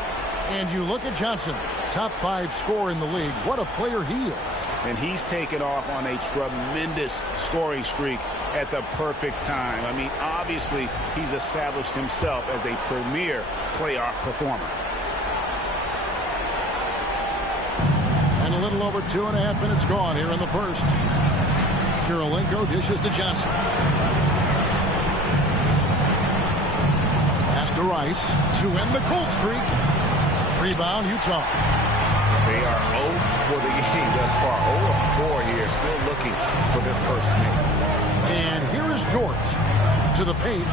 And you look at Johnson, top 5 scorer in the league. What a player he is. And he's taken off on a tremendous scoring streak at the perfect time. I mean, obviously, he's established himself as a premier playoff performer. And a little over 2.5 minutes gone here in the first. Kirilenko dishes to Johnson. Pass to Rice to end the cold streak. Rebound, Utah. They are 0 for the game thus far. 0 of 4 here, still looking for their first make. And here is Dort to the paint.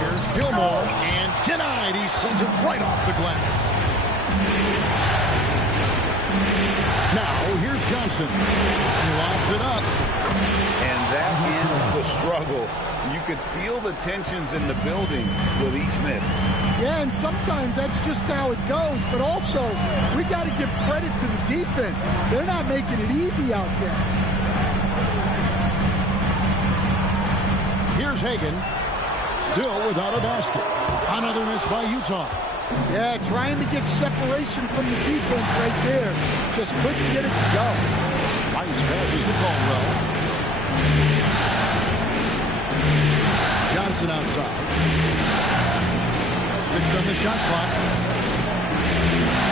Here's Gilmore, and denied. He sends it right off the glass. Now, here's Johnson. He lobs it up. And that ends the struggle. You could feel the tensions in the building with each miss. Yeah, and sometimes that's just how it goes. But also, we got to give credit to the defense. They're not making it easy out there. Here's Hagan, still without a basket. Another miss by Utah. Yeah, trying to get separation from the defense right there. Just couldn't get it to go. Rice passes to Caldwell. Johnson outside. 6 on the shot clock.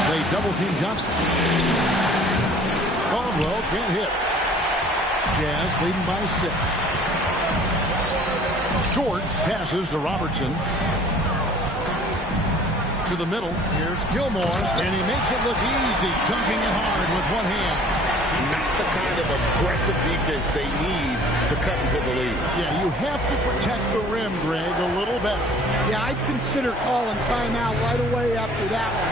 They double-team Johnson. Caldwell can't hit. Jazz leading by 6. Dort passes to Robertson. To the middle. Here's Gilmore, and he makes it look easy, dunking it hard with one hand. Not the kind of aggressive defense they need to cut into the lead. Yeah, you have to protect the rim, Greg, a little better. Yeah, I'd consider calling timeout right away after that one.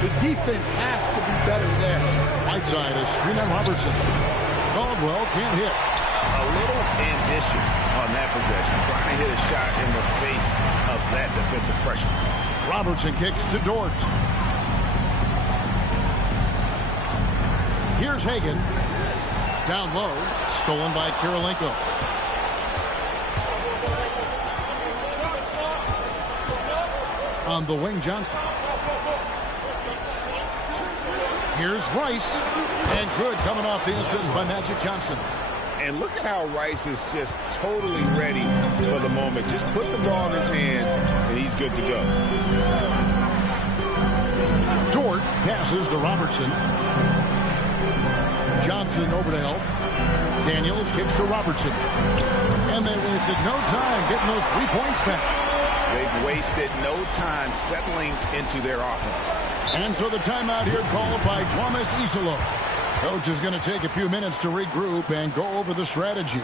The defense has to be better there. Right side is screen on Robertson. Caldwell can't hit. A little ambitious on that possession, trying to hit a shot in the face of that defensive pressure. Robertson kicks to Dort. Here's Hagan. Down low. Stolen by Kirilenko. On the wing, Johnson. Here's Rice. And good coming off the assist by Magic Johnson. And look at how Rice is just totally ready for the moment. Just put the ball in his hands, and he's good to go. Dort passes to Robertson. Johnson over to help. Daniels kicks to Robertson. And they wasted no time getting those 3 points back. They've wasted no time settling into their offense. And so the timeout here called by Thomas Isolo. Coach is going to take a few minutes to regroup and go over the strategy.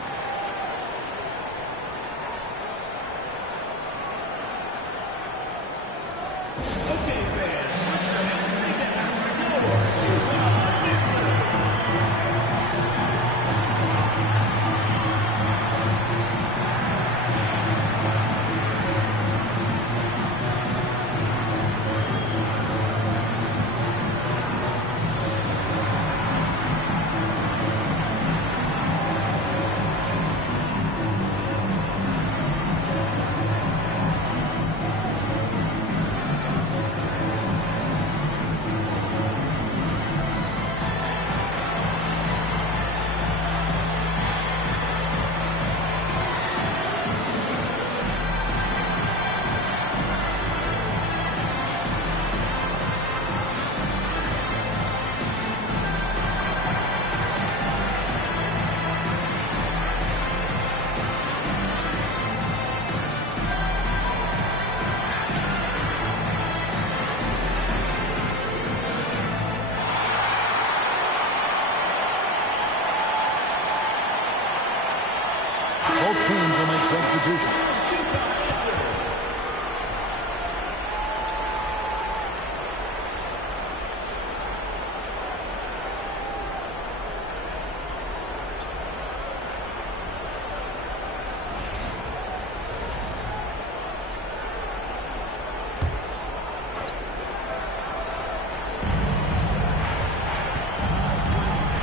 Both teams will make substitutions.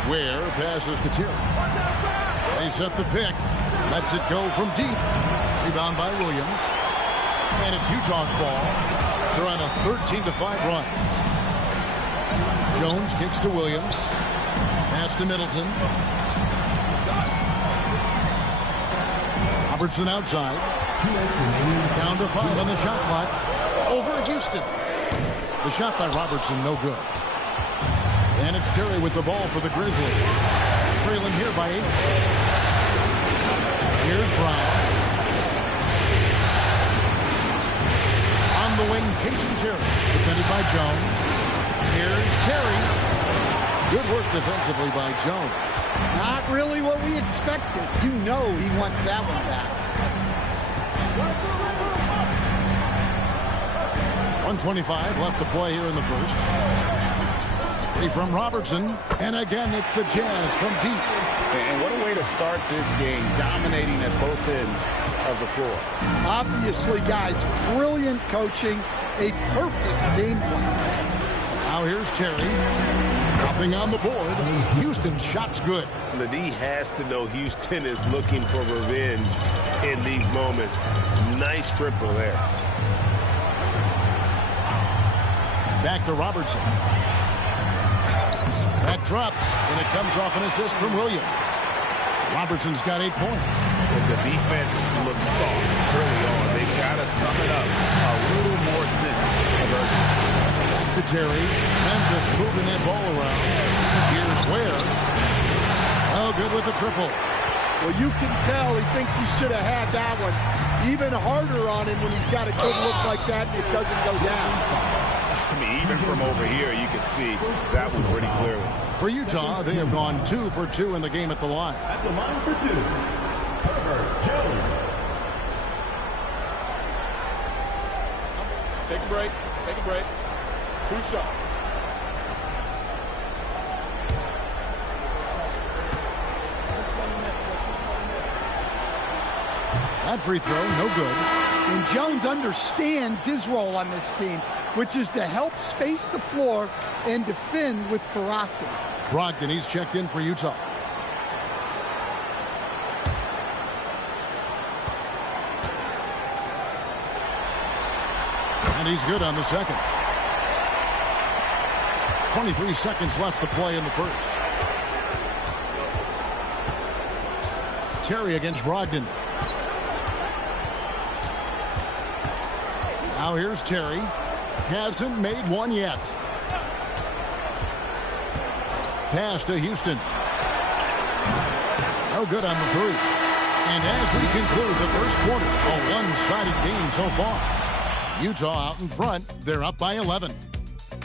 Ware passes to Terry. They set the pick. Lets it go from deep. Rebound by Williams. And it's Utah's ball. They're on a 13-5 run. Jones kicks to Williams. Pass to Middleton. Robertson outside. Down to 5 on the shot clock. Over Houston. The shot by Robertson, no good. And it's Terry with the ball for the Grizzlies. Trailing here by 8. Here's Brown. On the wing, Jason Terry. Defended by Jones. Here's Terry. Good work defensively by Jones. Not really what we expected. You know he wants that one back. 1:25 left to play here in the first. Three from Robertson. And again, it's the Jazz from deep. And what a way to start this game, dominating at both ends of the floor. Obviously, guys, brilliant coaching, a perfect game plan. Now here's Terry. Dropping on the board. Houston's shot's good. The D has to know Houston is looking for revenge in these moments. Nice triple there. Back to Robertson. That drops, and it comes off an assist from Williams. Robertson's got 8 points. And the defense looks soft early on. They've got to sum it up. A little more sense of urgency. Back to Terry. Memphis moving that ball around. Here's Ware. Oh, good with the triple. Well, you can tell he thinks he should have had that one. Even harder on him when he's got a good look like that and it doesn't go down. I mean, even from over here, you can see that one pretty clearly. For Utah, they have gone 2 for 2 in the game at the line. At the line for 2, Herbert Jones. Take a break. Take a break. 2 shots. That free throw, no good. And Jones understands his role on this team, which is to help space the floor and defend with ferocity. Brogdon, he's checked in for Utah. And he's good on the second. 23 seconds left to play in the first. Terry against Brogdon. Now here's Terry. Hasn't made one yet. Pass to Houston. No good on the three. And as we conclude the first quarter, a one-sided game so far. Utah out in front. They're up by 11.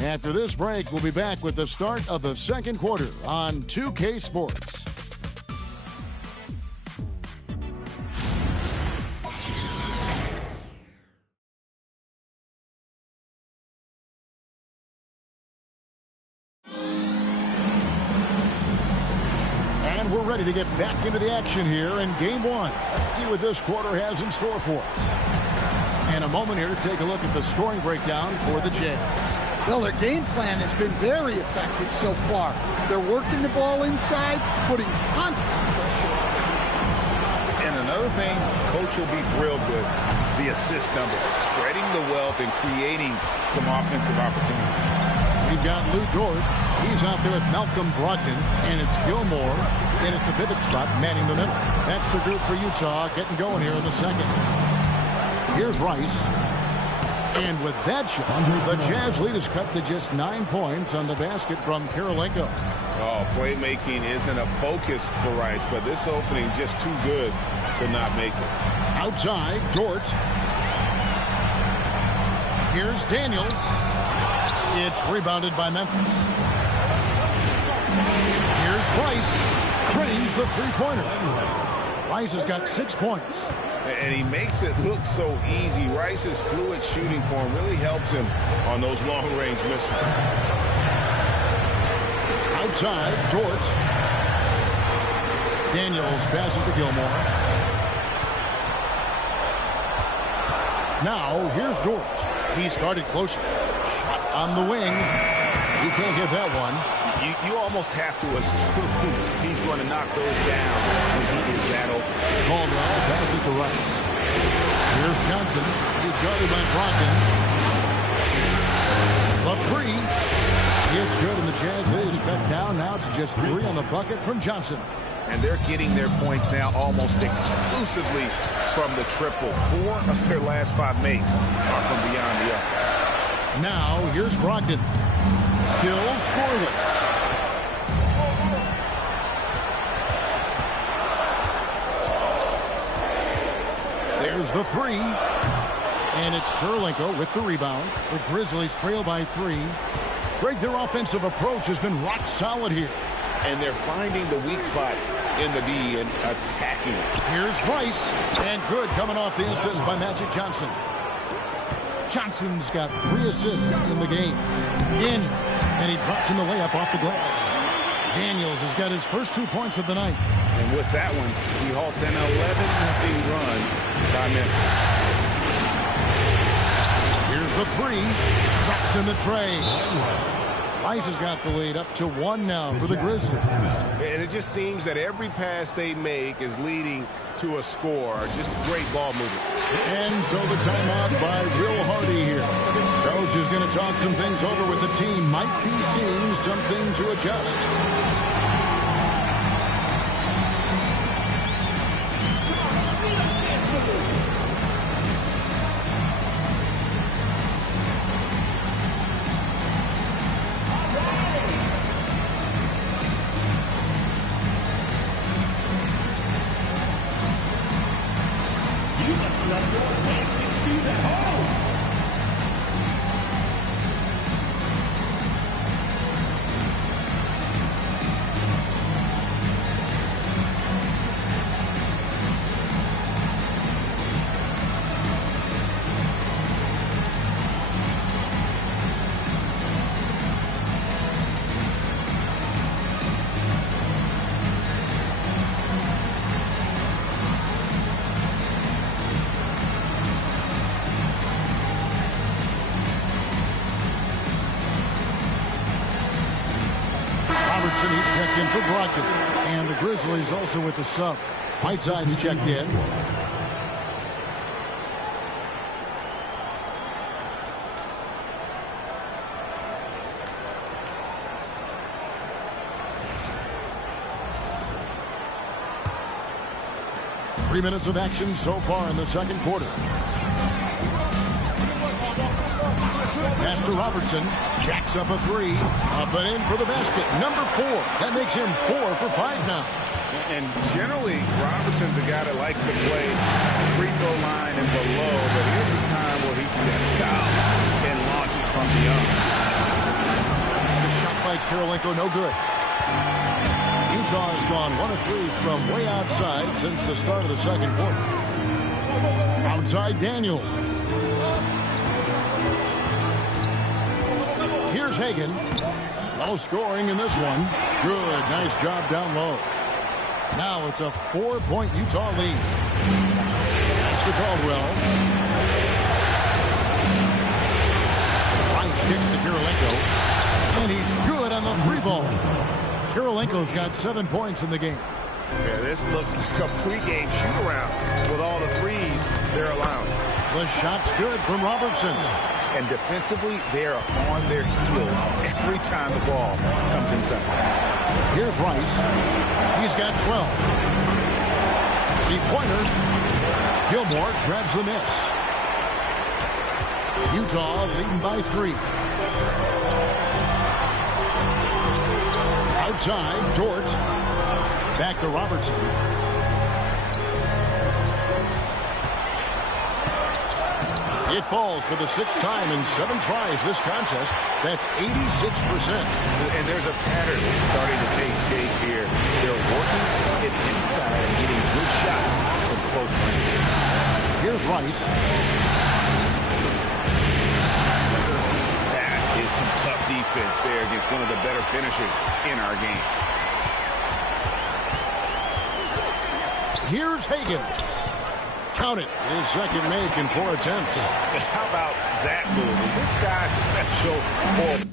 After this break, we'll be back with the start of the second quarter on 2K Sports. We're ready to get back into the action here in game one. Let's see what this quarter has in store for us. And a moment here to take a look at the scoring breakdown for the Jazz. Well, their game plan has been very effective so far. They're working the ball inside, putting constant pressure on the defense. And another thing, Coach will be thrilled with, the assist numbers, spreading the wealth and creating some offensive opportunities. We've got Lou Dort. He's out there with Malcolm Brogdon, and it's Gilmore in at the pivot spot, manning the middle. That's the group for Utah getting going here in the second. Here's Rice. And with that shot, the Jazz lead is cut to just 9 points on the basket from Kirilenko. Oh, playmaking isn't a focus for Rice, but this opening just too good to not make it. Outside, Dort. Here's Daniels. It's rebounded by Memphis. Here's Rice. Cranes the three-pointer. Rice has got 6 points. And he makes it look so easy. Rice's fluid shooting form really helps him on those long-range misses. Outside, Dort. Daniels passes to Gilmore. Now, here's Dort. He started closer. Shot on the wing. He can't get that one. You almost have to assume he's going to knock those down when he is that open. Caldwell passes to Rice. Here's Johnson. He's guarded by Brogdon. The three. It's good, and the Jazz is cut down now to just 3 on the bucket from Johnson. And they're getting their points now almost exclusively from the triple. 4 of their last 5 makes are from beyond the arc. Now, here's Brogdon. Still scoreless. There's the 3. And it's Kirilenko with the rebound. The Grizzlies trail by 3. Greg, their offensive approach has been rock solid here. And they're finding the weak spots in the D and attacking. Here's Rice. And good coming off the assist by Magic Johnson. Johnson's got 3 assists in the game. Daniels. And he drops in the layup off the glass. Daniels has got his first 2 points of the night. And with that one, he halts an 11-0 run by Memphis. Here's the 3. Drops in the tray. Rice has got the lead up to 1 now for the Grizzlies. And it just seems that every pass they make is leading to a score. Just great ball movement. And so the timeout by Will Hardy here. Coach is going to talk some things over with the team. Might be seeing something to adjust. He's checked in for Brogdon. And the Grizzlies also with the sub. Whiteside's checked in. Three minutes of action so far in the second quarter. Pass to Robertson. Jacks up a 3. Up and in for the basket. Number 4. That makes him 4 for 5 now. And generally, Robertson's a guy that likes to play free throw line and below. But here's a time where he steps out and launches from beyond. The shot by Kirilenko, no good. Utah has gone 1 of 3 from way outside since the start of the second quarter. Outside Daniels. Here's Hagan. No scoring in this one. Good. Nice job down low. Now it's a 4-point Utah lead. That's to Caldwell. Rice kicks to Kirilenko. And he's good on the 3-ball. Kirilenko's got 7 points in the game. Yeah, this looks like a pregame shoot-around with all the threes they're allowing. The shot's good from Robertson. And defensively, they're on their heels every time the ball comes inside. Here's Rice. He's got 12. Three-pointer. Gilmore grabs the miss. Utah leading by 3. Outside, Dort. Back to Robertson. It falls for the 6th time in 7 tries this contest. That's 86%. And there's a pattern starting to take shape here. They're working it inside and getting good shots from close range. Here's Rice. That is some tough defense there against one of the better finishers in our game. Here's Hagan. Count it. His second make in 4 attempts. How about that move? Is this guy special or...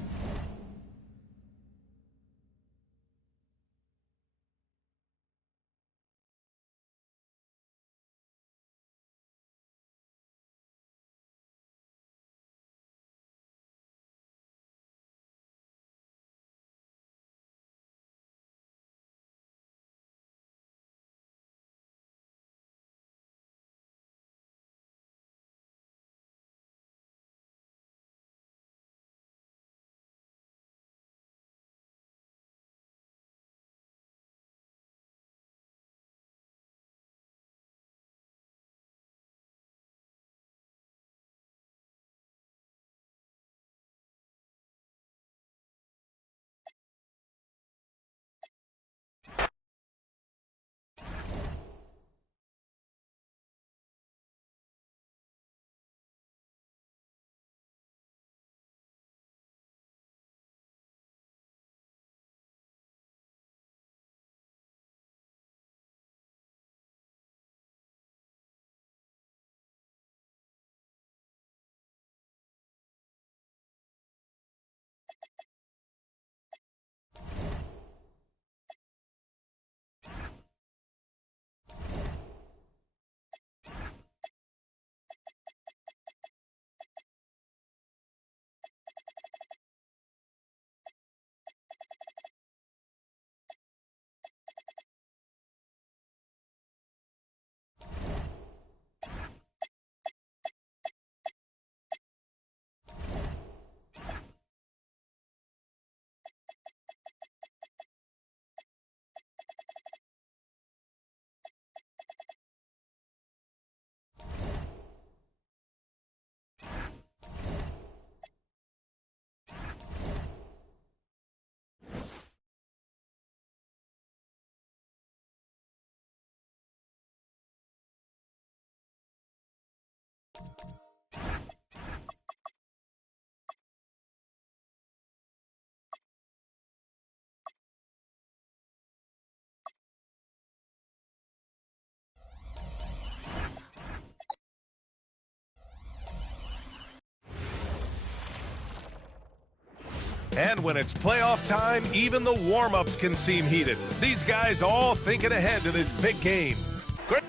And when it's playoff time, even the warm-ups can seem heated. These guys all thinking ahead to this big game. Great.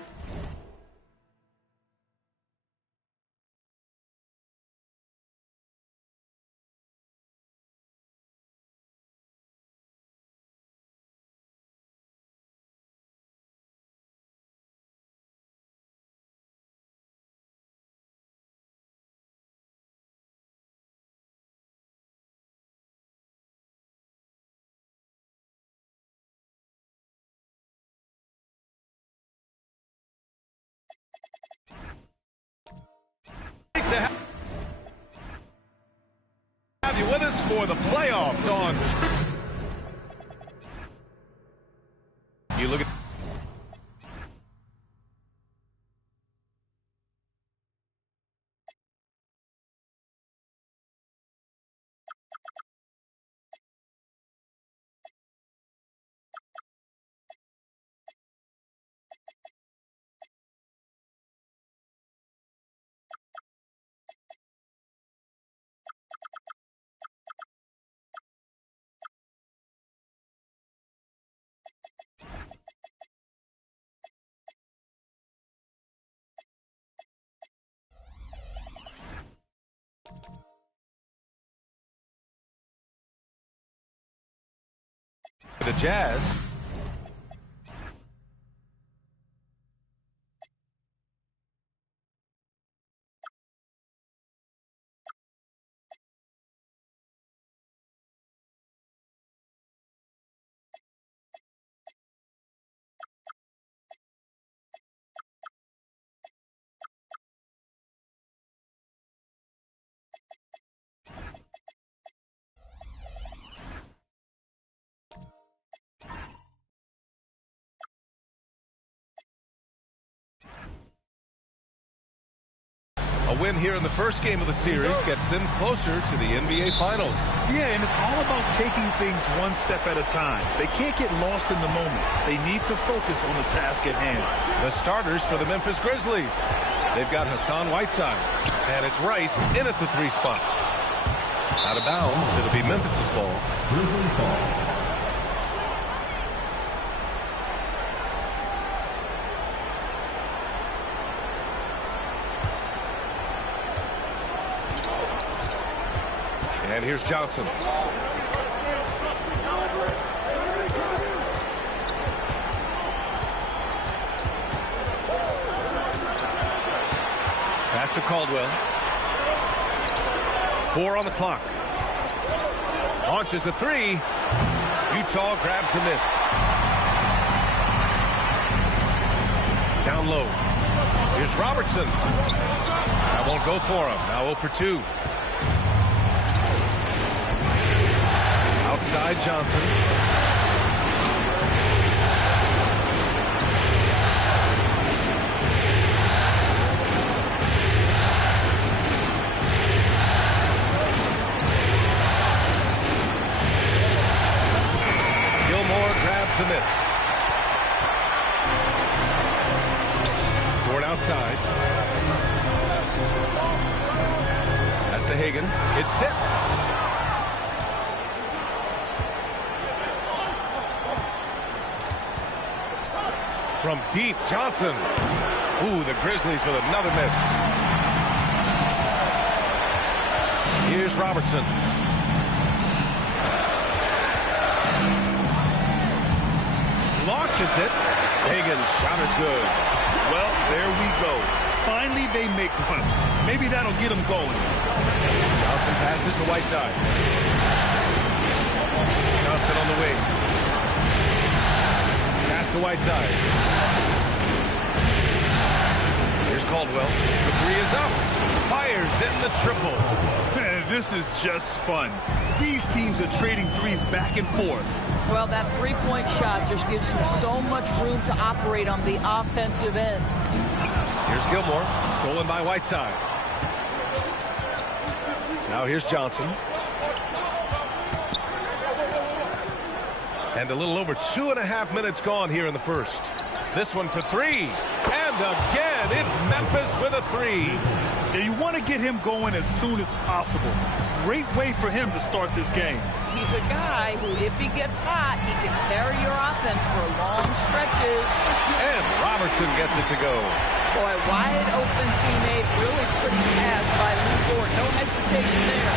To have you with us for the playoffs on. You look at. The Jazz. A win here in the first game of the series gets them closer to the NBA Finals. Yeah, and it's all about taking things one step at a time. They can't get lost in the moment. They need to focus on the task at hand. The starters for the Memphis Grizzlies. They've got Hassan Whiteside, and it's Rice in at the 3 spot. Out of bounds, it'll be Memphis's ball. Grizzlies ball. And here's Johnson. Pass to Caldwell. 4 on the clock. Launches a 3. Utah grabs the miss. Down low. Here's Robertson. That won't go for him. Now 0 for 2. Outside Johnson. Gilmore grabs the miss. Dort outside. That's to Hagan. It's tipped. From deep, Johnson. Ooh, the Grizzlies with another miss. Here's Robertson. Launches it. Hagan's shot is good. Well, there we go. Finally, they make one. Maybe that'll get them going. Johnson passes to Whiteside. Johnson on the wing. Pass to Whiteside. Here's Caldwell. The 3 is up. Fires in the triple. This is just fun. These teams are trading threes back and forth. Well, that three-point shot just gives you so much room to operate on the offensive end. Here's Gilmore, stolen by Whiteside. Now here's Johnson. And a little over 2.5 minutes gone here in the first. This one for three. And again, it's Memphis with a three. Yeah, you want to get him going as soon as possible. Great way for him to start this game. He's a guy who, if he gets hot, he can carry your offense for long stretches. And Robertson gets it to go. Boy, wide open teammate, really pretty pass by Lou Dort. No hesitation there.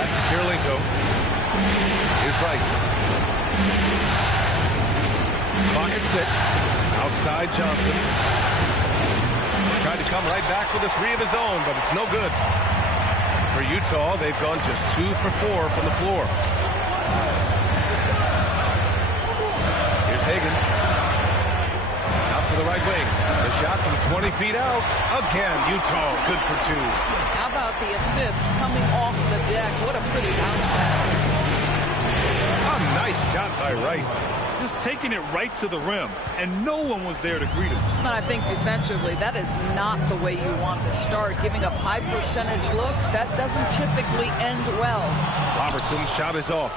Pass to Kirilenko. Here's Rice. Clock at 6. Outside Johnson. Tried to come right back with a three of his own, but it's no good. For Utah, they've gone just 2 for 4 from the floor. Here's Hagan. Out to the right wing. The shot from 20 feet out. Again, Utah good for 2. How about the assist coming off the deck? What a pretty bounce pass. A nice shot by Rice. Just taking it right to the rim, and no one was there to greet him. But I think defensively, that is not the way you want to start. Giving up high percentage looks, that doesn't typically end well. Robertson's shot is off.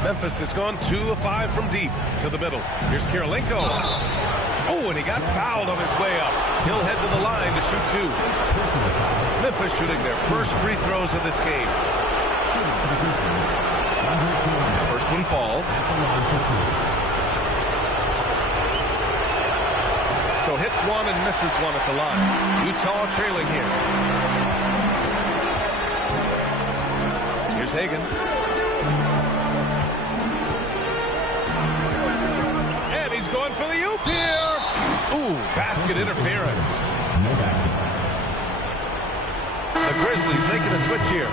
Memphis has gone 2 of 5 from deep to the middle. Here's Kirilenko. Oh, and he got fouled on his way up. He'll head to the line to shoot 2. Memphis shooting their first free throws of this game. First one falls. So hits one and misses one at the line. Utah trailing here. Here's Hagan. And he's going for the oop here. Ooh, basket interference. No basket. The Grizzlies making a switch here.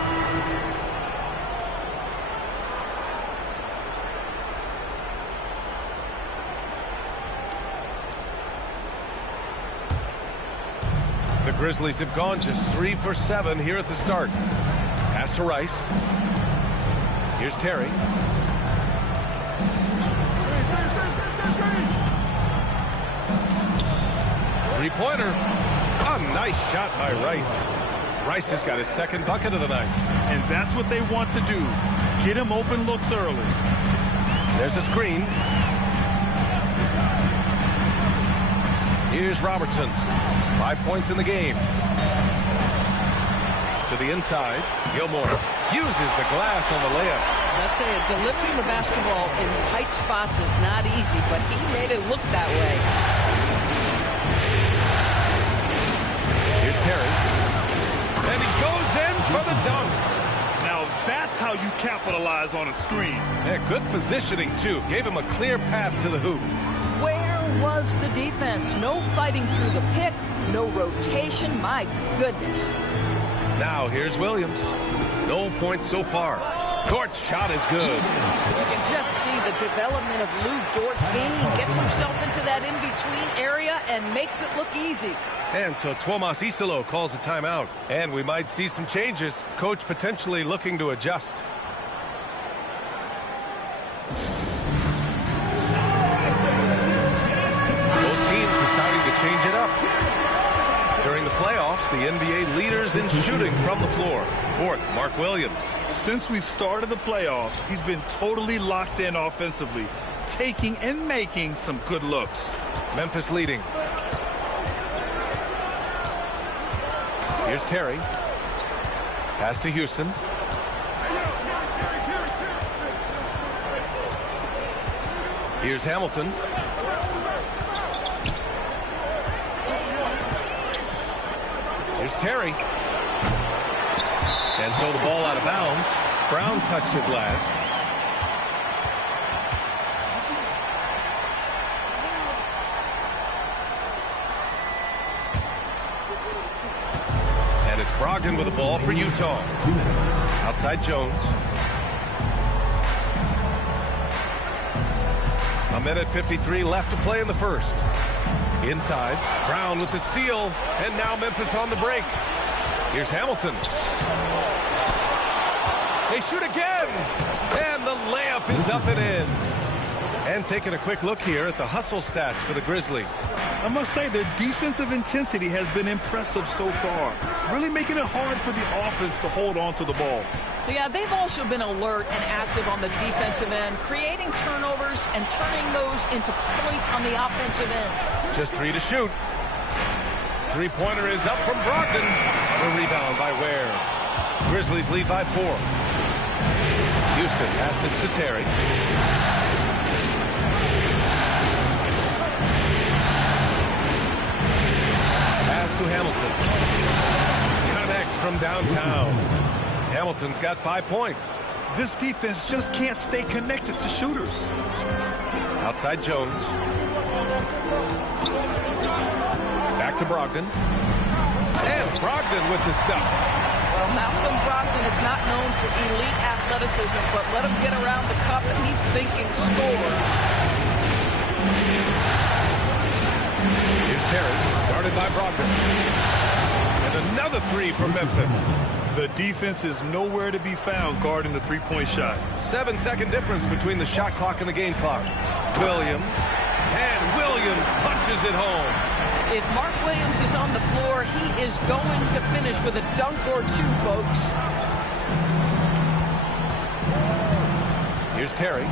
The Grizzlies have gone just 3 for 7 here at the start. Pass to Rice. Here's Terry. Three-pointer. A nice shot by Rice. Rice has got his second bucket of the night. And that's what they want to do. Get him open looks early. There's a screen. Here's Robertson. 5 points in the game. To the inside. Gilmore uses the glass on the layup. I'll tell you, delivering the basketball in tight spots is not easy, but he made it look that way. Here's Terry. And he goes in for the dunk. Now that's how you capitalize on a screen. Yeah, good positioning, too. Gave him a clear path to the hoop. Where was the defense? No fighting through the pick, no rotation. My goodness. Now here's Williams. No points so far. Dort's shot is good. You can just see the development of Lou Dort's game. Gets himself into that in-between area and makes it look easy. And so Tuomas Isalo calls a timeout. And we might see some changes. Coach potentially looking to adjust. Both teams deciding to change it up. During the playoffs, the NBA leaders in shooting from the floor. Fourth, Mark Williams. Since we started the playoffs, he's been totally locked in offensively, taking and making some good looks. Memphis leading. Here's Terry. Pass to Houston. Here's Hamilton. Here's Terry. And so the ball out of bounds. Brown touched it last. And it's Brogdon with the ball for Utah. Outside Jones. A minute 53 left to play in the first. Inside, Brown with the steal, and now Memphis on the break. Here's Hamilton. They shoot again, and the layup is up and in. And taking a quick look here at the hustle stats for the Grizzlies. I must say their defensive intensity has been impressive so far, really making it hard for the offense to hold on to the ball. Yeah, they've also been alert and active on the defensive end, creating turnovers and turning those into points on the offensive end. Just 3 to shoot. Three-pointer is up from Brogdon. The rebound by Ware. Grizzlies lead by 4. Houston passes to Terry. Pass to Hamilton. Connects from downtown. Hamilton's got 5 points. This defense just can't stay connected to shooters. Outside Jones. Back to Brogdon. And Brogdon with the stuff. Well, Malcolm Brogdon is not known for elite athleticism, but let him get around the cup and he's thinking score. Here's Terry, guarded by Brogdon. And another 3 for Memphis. The defense is nowhere to be found guarding the three-point shot. 7-second difference between the shot clock and the game clock. Williams. And Williams punches it home. If Mark Williams is on the floor, he is going to finish with a dunk or 2, folks. Here's Terry.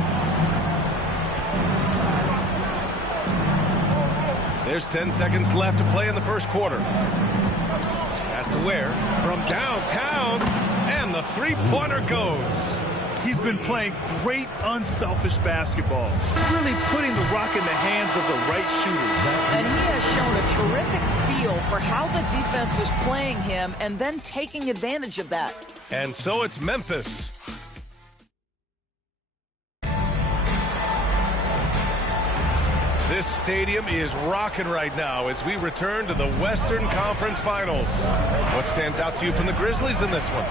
There's 10 seconds left to play in the first quarter. Pass to Ware from downtown, and the three-pointer goes. He's been playing great, unselfish basketball, really putting the rock in the hands of the right shooters. And he has shown a terrific feel for how the defense is playing him and then taking advantage of that. And so it's Memphis. This stadium is rocking right now as we return to the Western Conference Finals. What stands out to you from the Grizzlies in this one?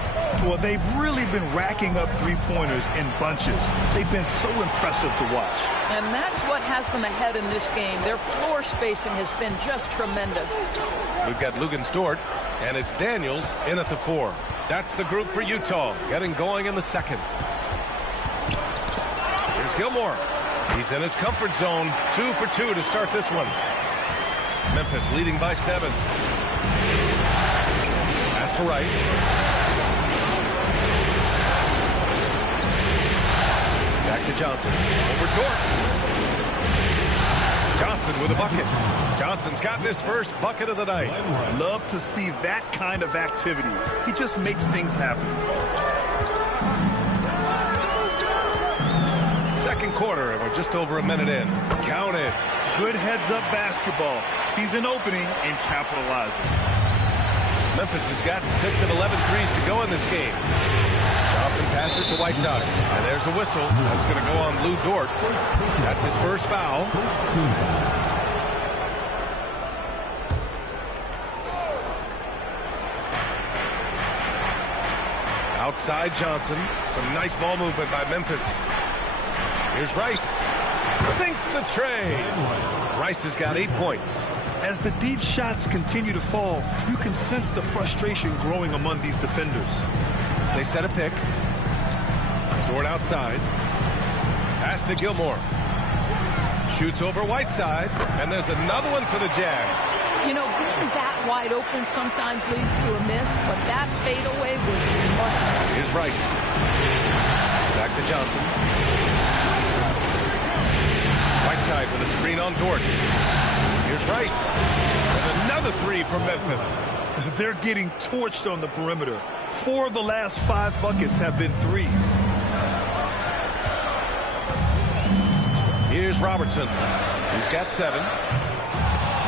Well, they've really been racking up three-pointers in bunches. They've been so impressive to watch. And that's what has them ahead in this game. Their floor spacing has been just tremendous. We've got Luguentz-Dort, and it's Daniels in at the 4. That's the group for Utah, getting going in the second. Here's Gilmore. He's in his comfort zone. 2 for 2 to start this one. Memphis leading by 7. Pass to Rice. Back to Johnson. Over Dort. Johnson with a bucket. Johnson's gotten his first bucket of the night. Love to see that kind of activity. He just makes things happen. Second quarter, and we're just over a minute in. Count it. Good heads-up basketball. Sees an opening and capitalizes. Memphis has got 6 of 11 threes to go in this game. Johnson passes to Whiteside. And there's a whistle. That's going to go on Lou Dort. That's his first foul. Outside Johnson. Some nice ball movement by Memphis. Here's Rice. Sinks the tray. Rice has got 8 points. As the deep shots continue to fall, you can sense the frustration growing among these defenders. They set a pick. Dort outside. Pass to Gilmore. Shoots over Whiteside. And there's another one for the Jazz. You know, being that wide open sometimes leads to a miss, but that fadeaway was remarkable. Here's Rice. Back to Johnson. Whiteside with a screen on Dort. Here's Rice. And another 3 from Memphis. They're getting torched on the perimeter. 4 of the last 5 buckets have been threes. Here's Robertson. He's got 7.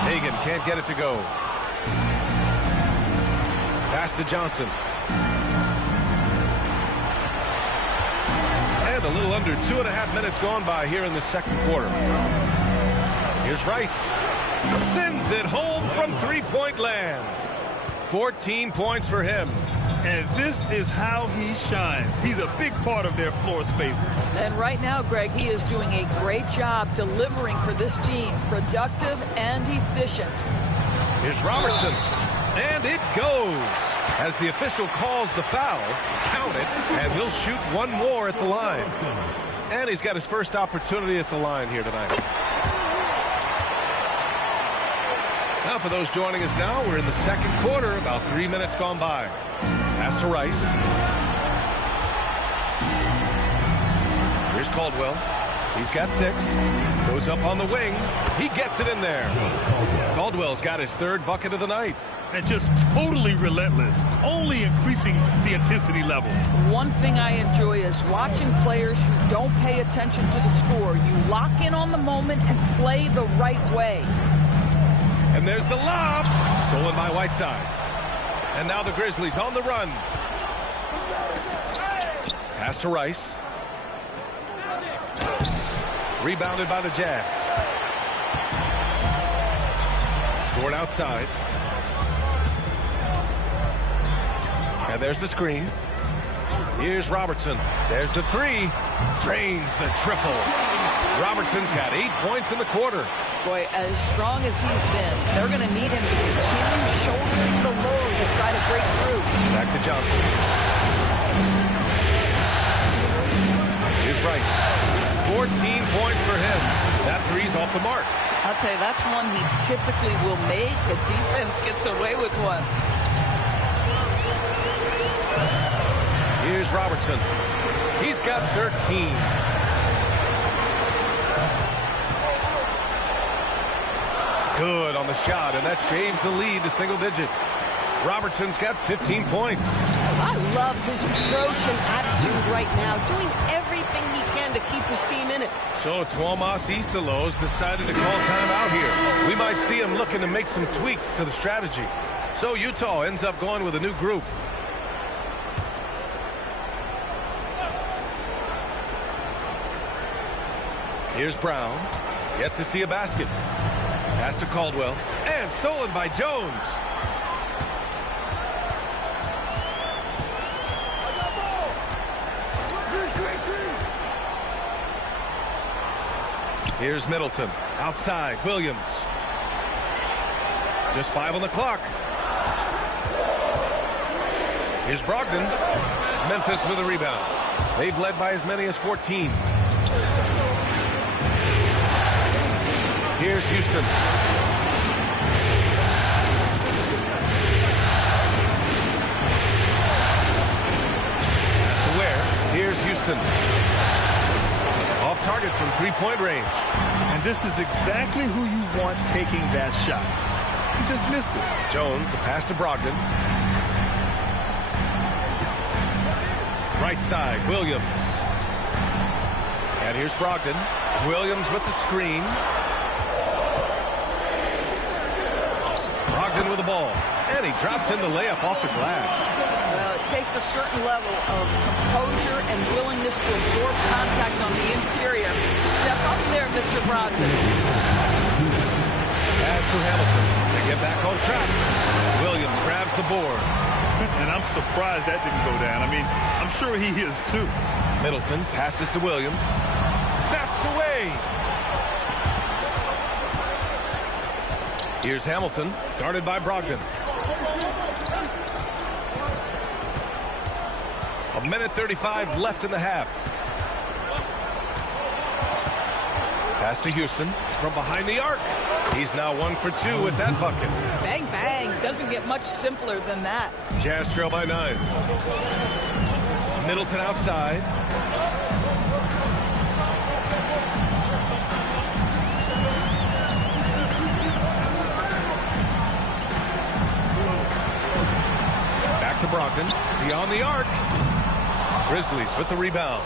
Hagan can't get it to go. Pass to Johnson. And a little under 2.5 minutes gone by here in the second quarter. Here's Rice. Sends it home from three-point land. 14 points for him. And this is how he shines. He's a big part of their floor spacing. And right now, Greg, he is doing a great job delivering for this team. Productive and efficient. Here's Robertson. And it goes. As the official calls the foul, count it, and he'll shoot one more at the line. And he's got his first opportunity at the line here tonight. Now for those joining us now, we're in the second quarter, about 3 minutes gone by. Pass to Rice. Here's Caldwell. He's got 6. Goes up on the wing. He gets it in there. Caldwell's got his 3rd bucket of the night. And just totally relentless, only increasing the intensity level. One thing I enjoy is watching players who don't pay attention to the score. You lock in on the moment and play the right way. And there's the lob. Stolen by Whiteside. And now the Grizzlies on the run. Pass to Rice. Rebounded by the Jazz. Dort outside. And there's the screen. Here's Robertson. There's the 3. Drains the triple. Robertson's got 8 points in the quarter. Boy, as strong as he's been, they're going to need him to continue shouldering the load to try to break through. Back to Johnson. Here's Rice. 14 points for him. That 3's off the mark. I'll tell you, that's one he typically will make. The defense gets away with one. Here's Robertson. He's got 13. Good on the shot, and that shaves the lead to single digits. Robertson's got 15 points. I love his approach and attitude right now, doing everything he can to keep his team in it. So Tuomas Isalos decided to call timeout here. We might see him looking to make some tweaks to the strategy. So Utah ends up going with a new group. Here's Brown. Yet to see a basket. Pass to Caldwell. And stolen by Jones. Here's Middleton. Outside. Williams. Just 5 on the clock. Here's Brogdon. Memphis with a rebound. They've led by as many as 14. Here's Houston. Pass to Ware. Here's Houston. Off target from 3-point range. And this is exactly who you want taking that shot. He just missed it. Jones, the pass to Brogdon. Right side, Williams. And here's Brogdon. Williams with the screen. Brogdon with the ball. And he drops in the layup off the glass. Well, it takes a certain level of composure and willingness to absorb contact on the interior. Step up there, Mr. Brogdon. Pass to Hamilton. They get back on track. Williams grabs the board. And I'm surprised that didn't go down. I mean, I'm sure he is too. Middleton passes to Williams. Snatched away. Here's Hamilton, guarded by Brogdon. 1:35 left in the half. Pass to Houston from behind the arc. He's now 1 for 2 with that bucket. Bang, bang. Doesn't get much simpler than that. Jazz trail by 9. Middleton outside. Back to Brogdon. Beyond the arc. Grizzlies with the rebound.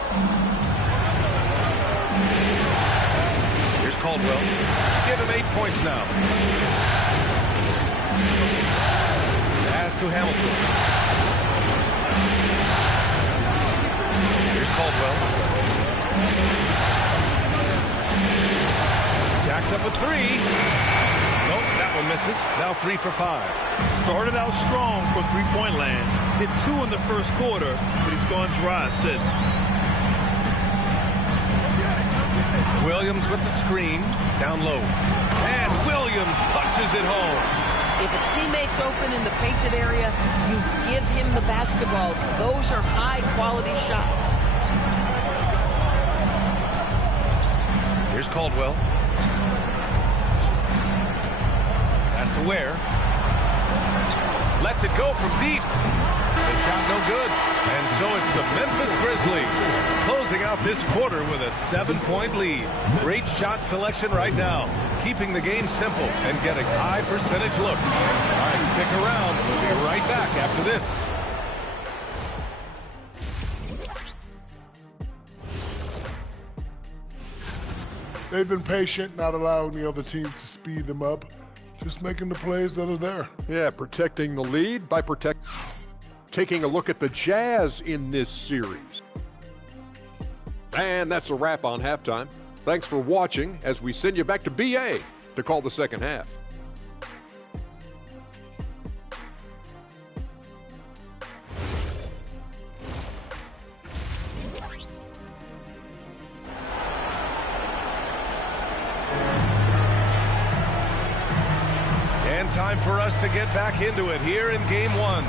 Here's Caldwell. Give him 8 points now. Pass to Hamilton. Here's Caldwell. Jacks up a 3. Nope, that one misses. Now 3 for 5. Started out strong from three-point land. Hit 2 in the first quarter, but he's gone dry since. Williams with the screen. Down low. And Williams punches it home. If a teammate's open in the painted area, you give him the basketball. Those are high-quality shots. Here's Caldwell. Pass to Ware. Lets it go from deep. The shot no good. And so it's the Memphis Grizzlies closing out this quarter with a 7-point lead. Great shot selection right now, keeping the game simple and getting high percentage looks. All right, stick around. We'll be right back after this. They've been patient, not allowing the other team to speed them up. Just making the plays that are there. Yeah, protecting the lead by taking a look at the Jazz in this series. And that's a wrap on halftime. Thanks for watching as we send you back to BA to call the second half. And time for us to get back into it here in game one.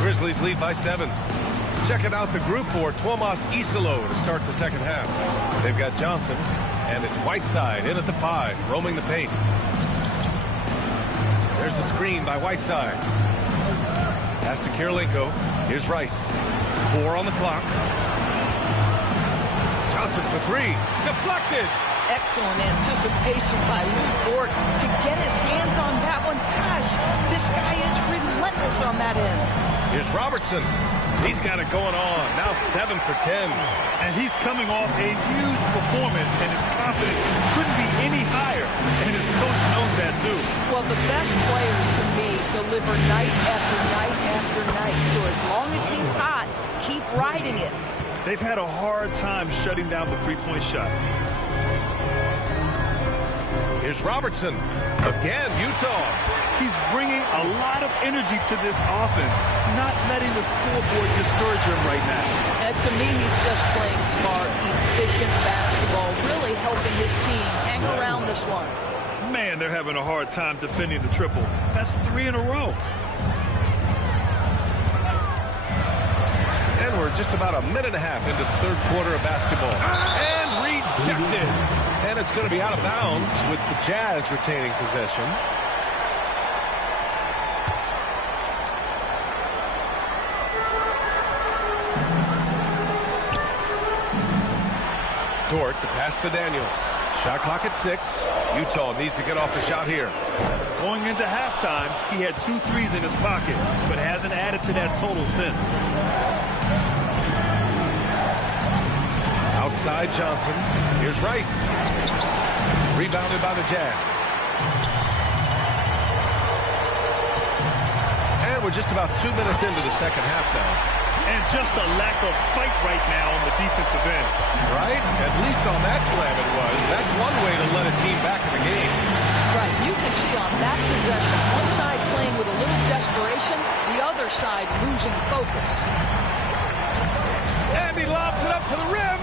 Grizzlies lead by 7. Checking out the group for Tuomas Isalo to start the second half. They've got Johnson, and it's Whiteside in at the 5, roaming the paint. There's the screen by Whiteside. Pass to Kirilenko. Here's Rice. 4 on the clock. Johnson for 3. Deflected. Excellent anticipation by Lou Dort to get his hands on that one. Gosh, this guy is relentless on that end. Here's Robertson. He's got it going on. Now 7 for 10. And he's coming off a huge performance, and his confidence couldn't be any higher. And his coach knows that, too. Well, the best players, to me, deliver night after night after night. So as long as he's hot, keep riding it. They've had a hard time shutting down the three-point shot. Here's Robertson. Again, Utah. He's bringing a lot of energy to this offense, not letting the scoreboard discourage him right now. And to me, he's just playing smart, efficient basketball, really helping his team hang around this one. Man, they're having a hard time defending the triple. That's 3 in a row. And we're just about a minute and a half into the third quarter of basketball. And rejected. And it's going to be out of bounds with the Jazz retaining possession. Dort, the pass to Daniels. Shot clock at 6. Utah needs to get off the shot here. Going into halftime, he had 2 threes in his pocket, but hasn't added to that total since. Outside Johnson. Here's Rice. Rebounded by the Jazz. And we're just about 2 minutes into the second half now. And just a lack of fight right now on the defensive end. Right? At least on that slam it was. That's one way to let a team back in the game. Right. You can see on that possession, one side playing with a little desperation, the other side losing focus. And he lobs it up to the rim.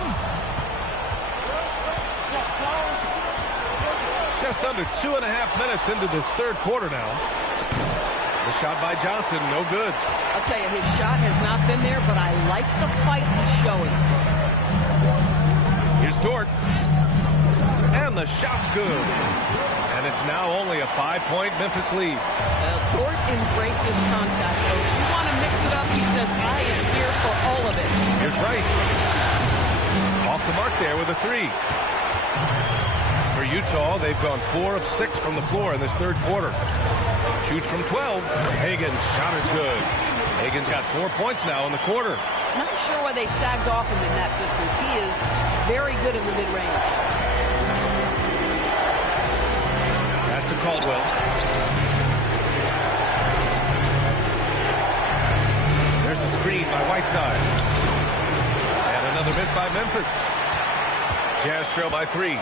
Just under 2.5 minutes into this third quarter now. The shot by Johnson, no good. I'll tell you, his shot has not been there, but I like the fight he's showing. Here's Dort. And the shot's good. And it's now only a 5-point Memphis lead. Dort embraces contact, coach. You want to mix it up, he says, I am here for all of it. Here's Rice. Off the mark there with a 3. For Utah, they've gone 4 of 6 from the floor in this third quarter. Shoots from 12. Hagen's shot is good. Hagen's got 4 points now in the quarter. Not sure why they sagged off him in that distance. He is very good in the mid-range. Pass to Caldwell. There's the screen by Whiteside. And another miss by Memphis. Jazz trail by 3.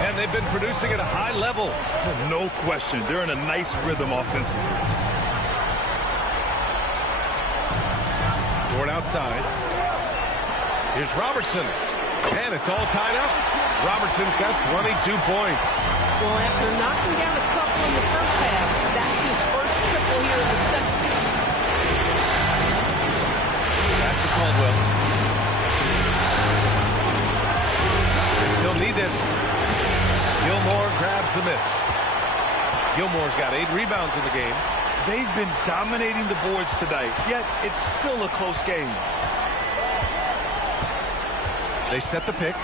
And they've been producing at a high level. No question. They're in a nice rhythm offensively. it outside. Here's Robertson. And it's all tied up. Robertson's got 22 points. Well, after knocking down a couple in the first half, that's his first triple here in the second. Pass to Caldwell. They still need this. Gilmore grabs the miss. Gilmore's got 8 rebounds in the game. They've been dominating the boards tonight, yet it's still a close game. They set the pick.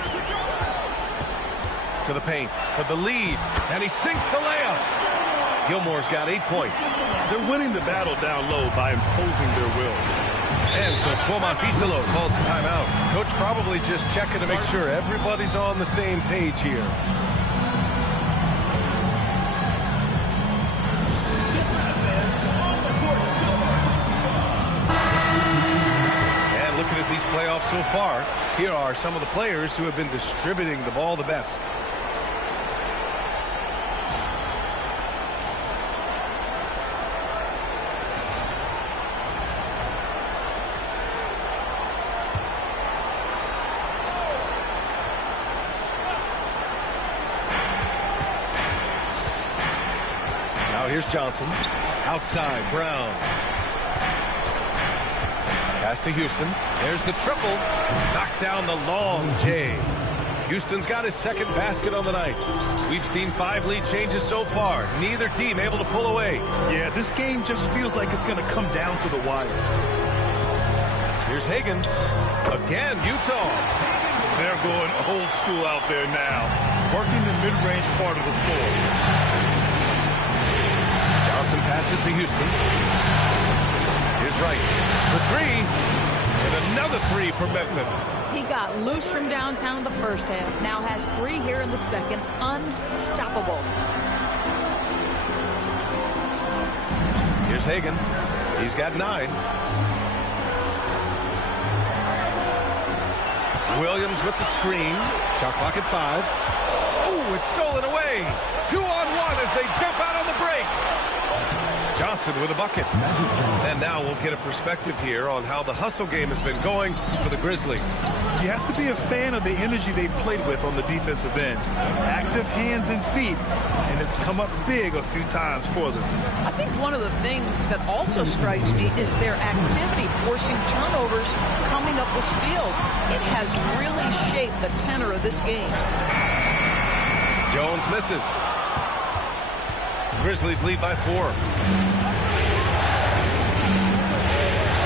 To the paint for the lead, and he sinks the layup. Gilmore's got 8 points. They're winning the battle down low by imposing their will. And so Tomas Isalo calls the timeout. Coach probably just checking to make sure everybody's on the same page here. And looking at these playoffs so far, here are some of the players who have been distributing the ball the best. Here's Johnson. Outside, Brown. Pass to Houston. There's the triple. Knocks down the long J. Houston's got his second basket on the night. We've seen 5 lead changes so far. Neither team able to pull away. Yeah, this game just feels like it's going to come down to the wire. Here's Hagan. Again, Utah. They're going old school out there now. Working the mid-range part of the floor. Johnson passes to Houston. Here's Rice for 3. And another 3 for Memphis. He got loose from downtown in the first half. Now has 3 here in the second. Unstoppable. Here's Hagan. He's got 9. Williams with the screen. Shot clock at 5. Oh, it's stolen away. 2-on-1 as they jump out on the break. Johnson with a bucket. And now we'll get a perspective here on how the hustle game has been going for the Grizzlies. You have to be a fan of the energy they've played with on the defensive end. Active hands and feet, and it's come up big a few times for them. I think one of the things that also strikes me is their activity, forcing turnovers, coming up with steals. It has really shaped the tenor of this game. Jones misses. Grizzlies lead by 4. To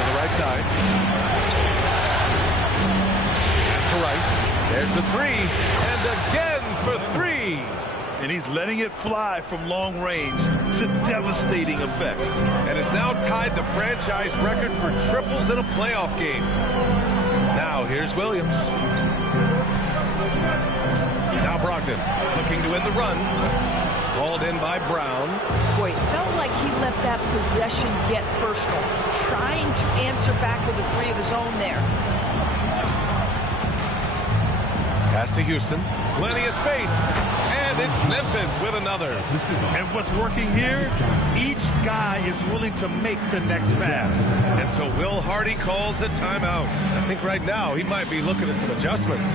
the right side. Pass to Rice. There's the 3. And again for 3. And he's letting it fly from long range to devastating effect. And has now tied the franchise record for triples in a playoff game. Now here's Williams. Now Brogdon looking to win the run. Balled in by Brown. Boy, it felt like he let that possession get personal, trying to answer back with a 3 of his own there. Pass to Houston. Plenty of space. And it's Memphis with another. And what's working here, each guy is willing to make the next pass. And so Will Hardy calls the timeout. I think right now he might be looking at some adjustments.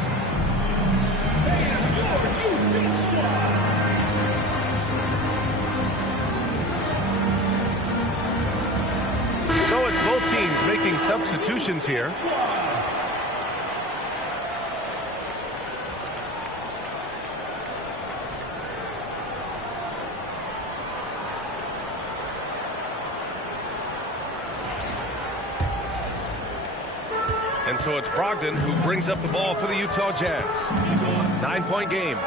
So it's both teams making substitutions here. And so it's Brogdon who brings up the ball for the Utah Jazz. 9-point game.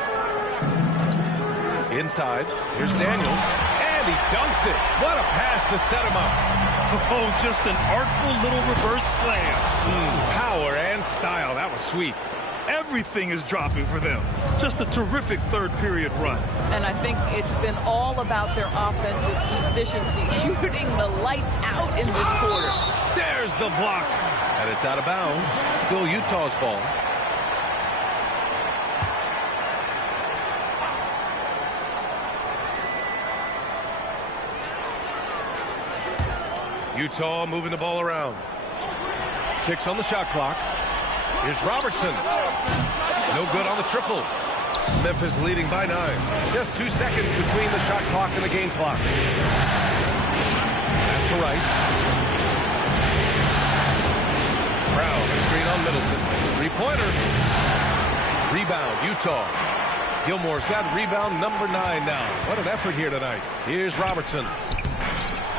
Inside, here's Daniels, and he dunks it. What a pass to set him up. Oh, just an artful little reverse slam. Power and style. That was sweet. Everything is dropping for them. Just a terrific third period run. And I think it's been all about their offensive efficiency, shooting the lights out in this quarter. There's the block. And it's out of bounds. Still Utah's ball. Utah moving the ball around. 6 on the shot clock. Here's Robertson. No good on the triple. Memphis leading by 9. Just 2 seconds between the shot clock and the game clock. Pass to Rice. Brown, a screen on Middleton. Three-pointer. Rebound, Utah. Gilmore's got rebound number 9 now. What an effort here tonight. Here's Robertson.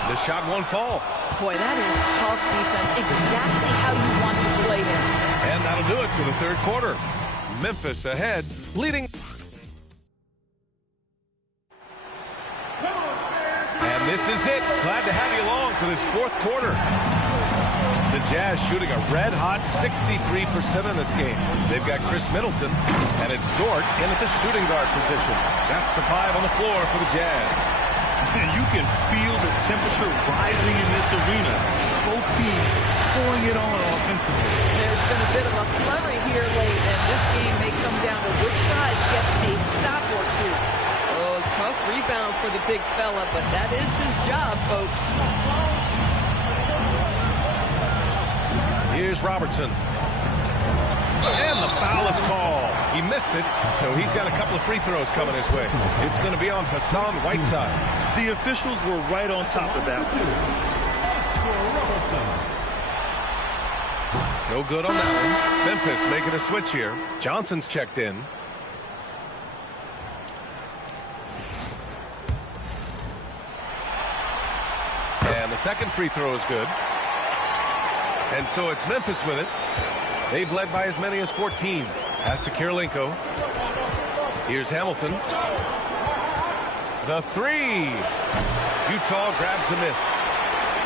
The shot won't fall. Boy, that is tough defense. Exactly how you want to play him. And that'll do it for the third quarter. Memphis ahead, leading. And this is it. Glad to have you along for this fourth quarter. The Jazz shooting a red-hot 63% in this game. They've got Chris Middleton, and it's Dort in at the shooting guard position. That's the 5 on the floor for the Jazz. And you can feel the temperature rising in this arena. Both teams pouring it on offensively. There's been a bit of a flurry here late, and this game may come down to which side gets a stop or two. Oh, tough rebound for the big fella, but that is his job, folks. Here's Robertson. And the foul is called. He missed it, so he's got a couple of free throws coming his way. It's going to be on Hassan Whiteside. The officials were right on top of that. No good on that one. Memphis making a switch here. Johnson's checked in. And the second free throw is good. And so it's Memphis with it. They've led by as many as 14. Pass to Kirilenko. Here's Hamilton. The 3. Utah grabs the miss.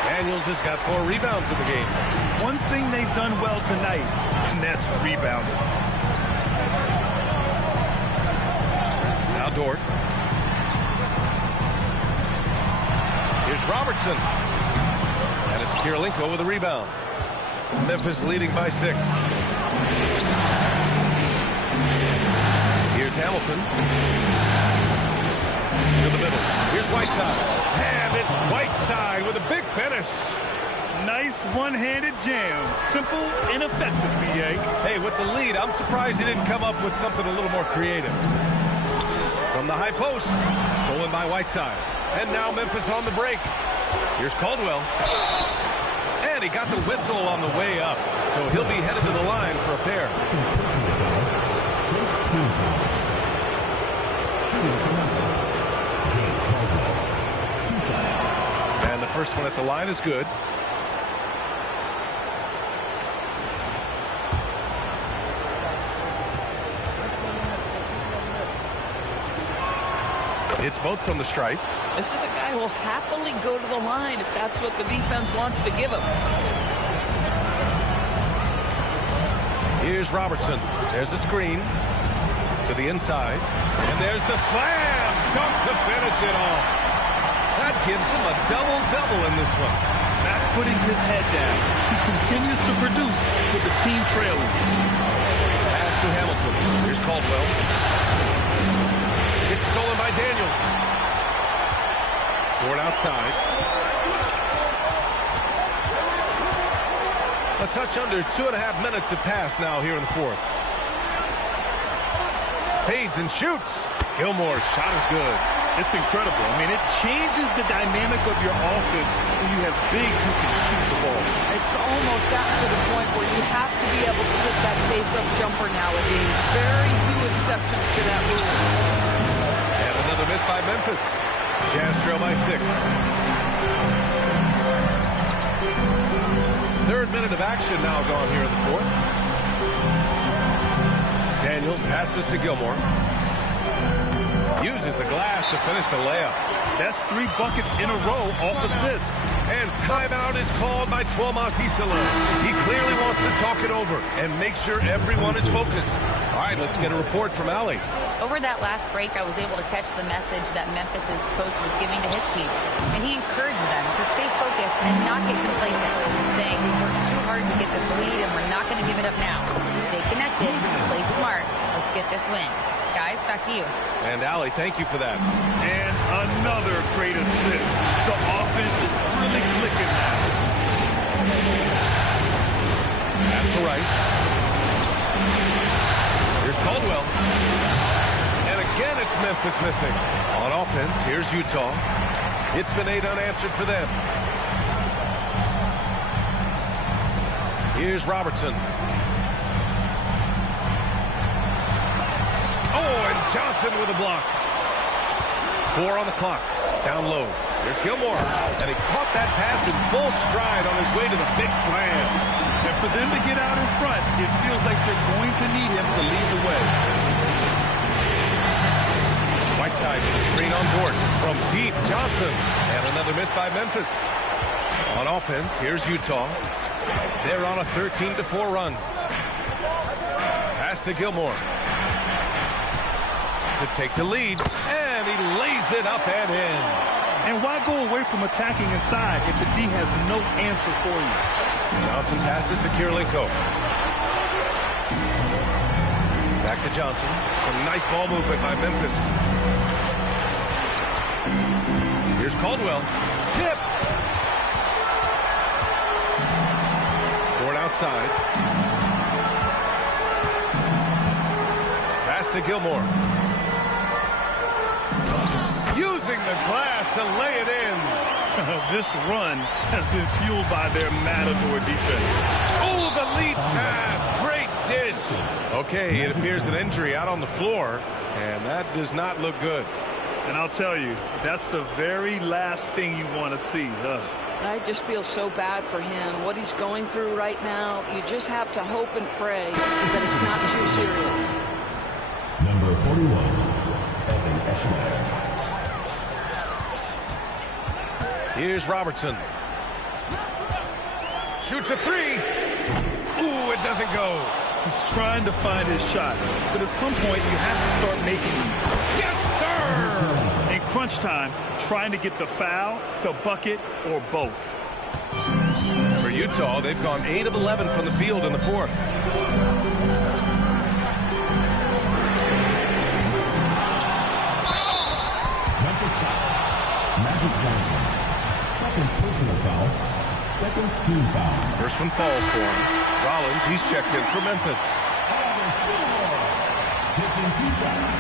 Daniels has got 4 rebounds in the game. One thing they've done well tonight, and that's rebounding. Now Dort. Here's Robertson. And it's Kirilenko with a rebound. Memphis leading by 6. Here's Hamilton. To the middle. Here's Whiteside. And it's Whiteside with a big finish. Nice one-handed jam. Simple and effective, B.A. Hey, with the lead, I'm surprised he didn't come up with something a little more creative. From the high post. Stolen by Whiteside. And now Memphis on the break. Here's Caldwell. And he got the whistle on the way up. So he'll be headed to the line for a pair. And the first one at the line is good. It's both from the stripe. This is a guy who will happily go to the line if that's what the defense wants to give him. Here's Robertson. There's a screen to the inside. And there's the slam dunk to finish it off. That gives him a double-double in this one. Not putting his head down. He continues to produce with the team trailing. Pass to Hamilton. Here's Caldwell. It's stolen by Daniels. Dort outside. A touch under 2.5 minutes have passed now here in the fourth. Fades and shoots. Gilmore's shot is good. It's incredible. I mean, it changes the dynamic of your offense when you have bigs who can shoot the ball. It's almost gotten to the point where you have to be able to hit that face-up jumper nowadays. Very few exceptions to that rule. And another miss by Memphis. Jazz trail by 6. Third minute of action now gone here in the fourth. Daniels passes to Gilmore. Uses the glass to finish the layup. That's 3 buckets in a row off assist. And timeout is called by Tuomas Isalo. He clearly wants to talk it over and make sure everyone is focused. All right, let's get a report from Allie. Over that last break, I was able to catch the message that Memphis's coach was giving to his team. And he encouraged them to stay focused and not get complacent, saying we worked too hard to get this lead and we're not going to give it up now. Stay connected, play smart, let's get this win. Guys, back to you. And Allie, thank you for that. And another great assist. The offense is really clicking now. to Rice. Here's Caldwell. And again, it's Memphis missing. On offense, here's Utah. It's been 8 unanswered for them. Here's Robertson. Oh, and Johnson with a block. 4 on the clock. Down low. Here's Gilmore. And he caught that pass in full stride on his way to the big slam. And for them to get out in front, it feels like they're going to need him to lead the way. Whiteside with the screen on board. From deep, Johnson. And another miss by Memphis. On offense, here's Utah. They're on a 13-4 run. Pass to Gilmore. To take the lead. And he lays it up and in. And why go away from attacking inside if the D has no answer for you? Johnson passes to Kirilenko. Back to Johnson. Some nice ball movement by Memphis. Here's Caldwell. Tipped. Ford outside. Pass to Gilmore. Using the glass to lay it in. This run has been fueled by their Matador defense. Oh, the lead pass. Great dish. Okay, it appears an injury out on the floor, and that does not look good. And I'll tell you, that's the very last thing you want to see. I just feel so bad for him. What he's going through right now, you just have to hope and pray that it's not too serious. Number 41, Evan Eshler. Here's Robertson. Shoots a 3. Ooh, it doesn't go. He's trying to find his shot, but at some point you have to start making them. Yes, sir! In crunch time, trying to get the foul, the bucket, or both. For Utah, they've gone 8 of 11 from the field in the fourth. Memphis foul. Magic Johnson. Second personal foul. Second team foul. First one falls for him. Rollins, he's checked in for Memphis. Taking 2 shots.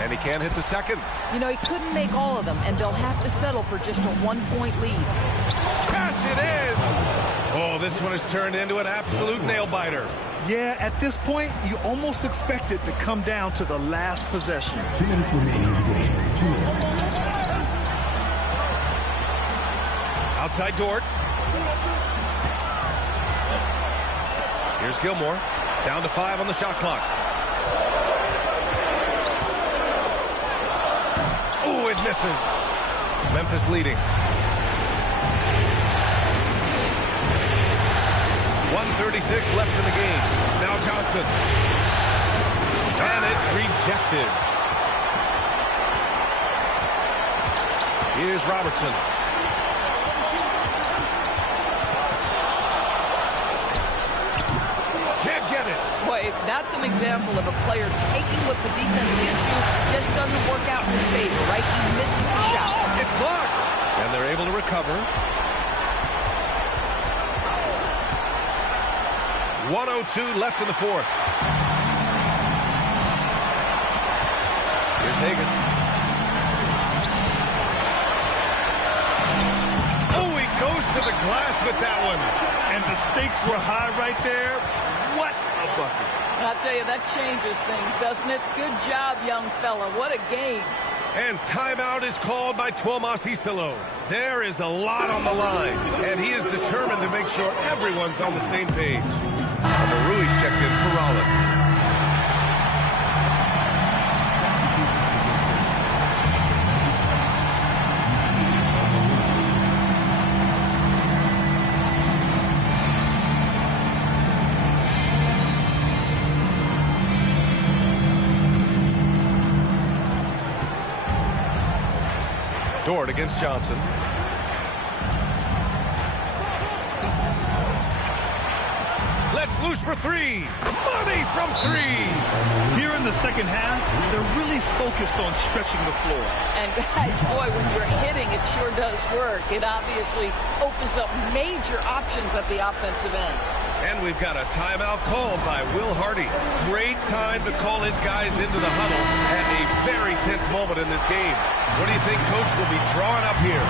And he can't hit the second. You know, he couldn't make all of them, and they'll have to settle for just a 1-point lead. Cash it in! Oh, this one has turned into an absolute nail-biter. Yeah, at this point, you almost expect it to come down to the last possession. 2 minutes remaining in the game. 2 minutes. Outside Dort. Here's Gilmore. Down to 5 on the shot clock. Oh, it misses. Memphis leading. 1:36 left in the game. Now Johnson. And it's rejected. Here's Robertson. Can't get it. Boy, that's an example of a player taking what the defense gives you, just doesn't work out in his favor, right? He misses the shot. It's blocked. And they're able to recover. 1:02 left in the fourth. Here's Hagan. Oh, he goes to the glass with that one. And the stakes were high right there. What a bucket. I'll tell you, that changes things, doesn't it? Good job, young fella. What a game. And timeout is called by Tuomas Hisalo. There is a lot on the line, and he is determined to make sure everyone's on the same page. Ruiz checked in for Rollins. Dort against Johnson. Let's loose for 3. Money from three. Here in the second half, they're really focused on stretching the floor. And guys, boy, when you're hitting, it sure does work. It obviously opens up major options at the offensive end. And we've got a timeout called by Will Hardy. Great time to call his guys into the huddle at a very tense moment in this game. What do you think Coach will be drawing up here?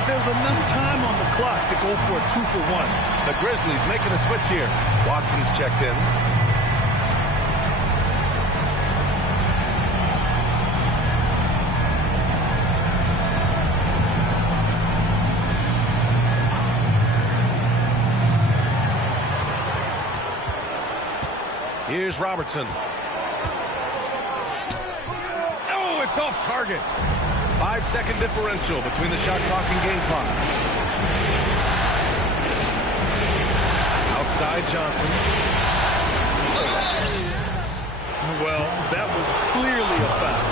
But there's enough time on the clock to go for a 2-for-1. The Grizzlies making a switch here. Watson's checked in. Here's Robertson. Oh, it's off target. 5-second differential between the shot clock and game clock. Outside Johnson. Well, that was clearly a foul.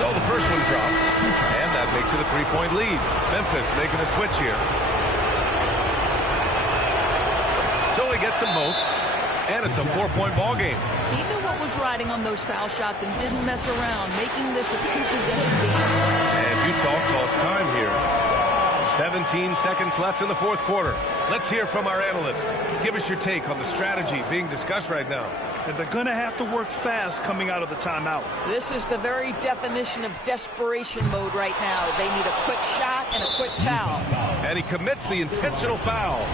So the first one drops, and that makes it a 3-point lead. Memphis making a switch here. So he gets them both, and it's a 4-point ball game. He knew what was riding on those foul shots and didn't mess around, making this a 2-possession game. And Utah calls time here. 17 seconds left in the fourth quarter. Let's hear from our analyst. Give us your take on the strategy being discussed right now. And they're going to have to work fast coming out of the timeout. This is the very definition of desperation mode right now. They need a quick shot and a quick foul. And he commits the intentional foul.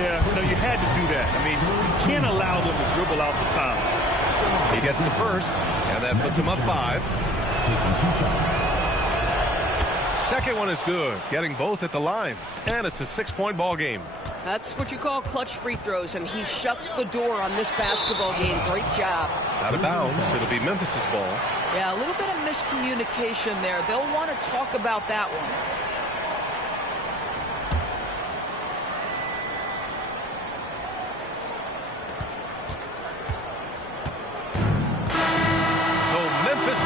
Yeah, no, you had to do that. I mean, you can't allow them to dribble out the time. He gets the first, and that puts him up 5. Second one is good, getting both at the line. And it's a 6-point ball game. That's what you call clutch free throws, and he shuts the door on this basketball game. Great job. Out of bounds, it'll be Memphis's ball. Yeah, a little bit of miscommunication there. They'll want to talk about that one.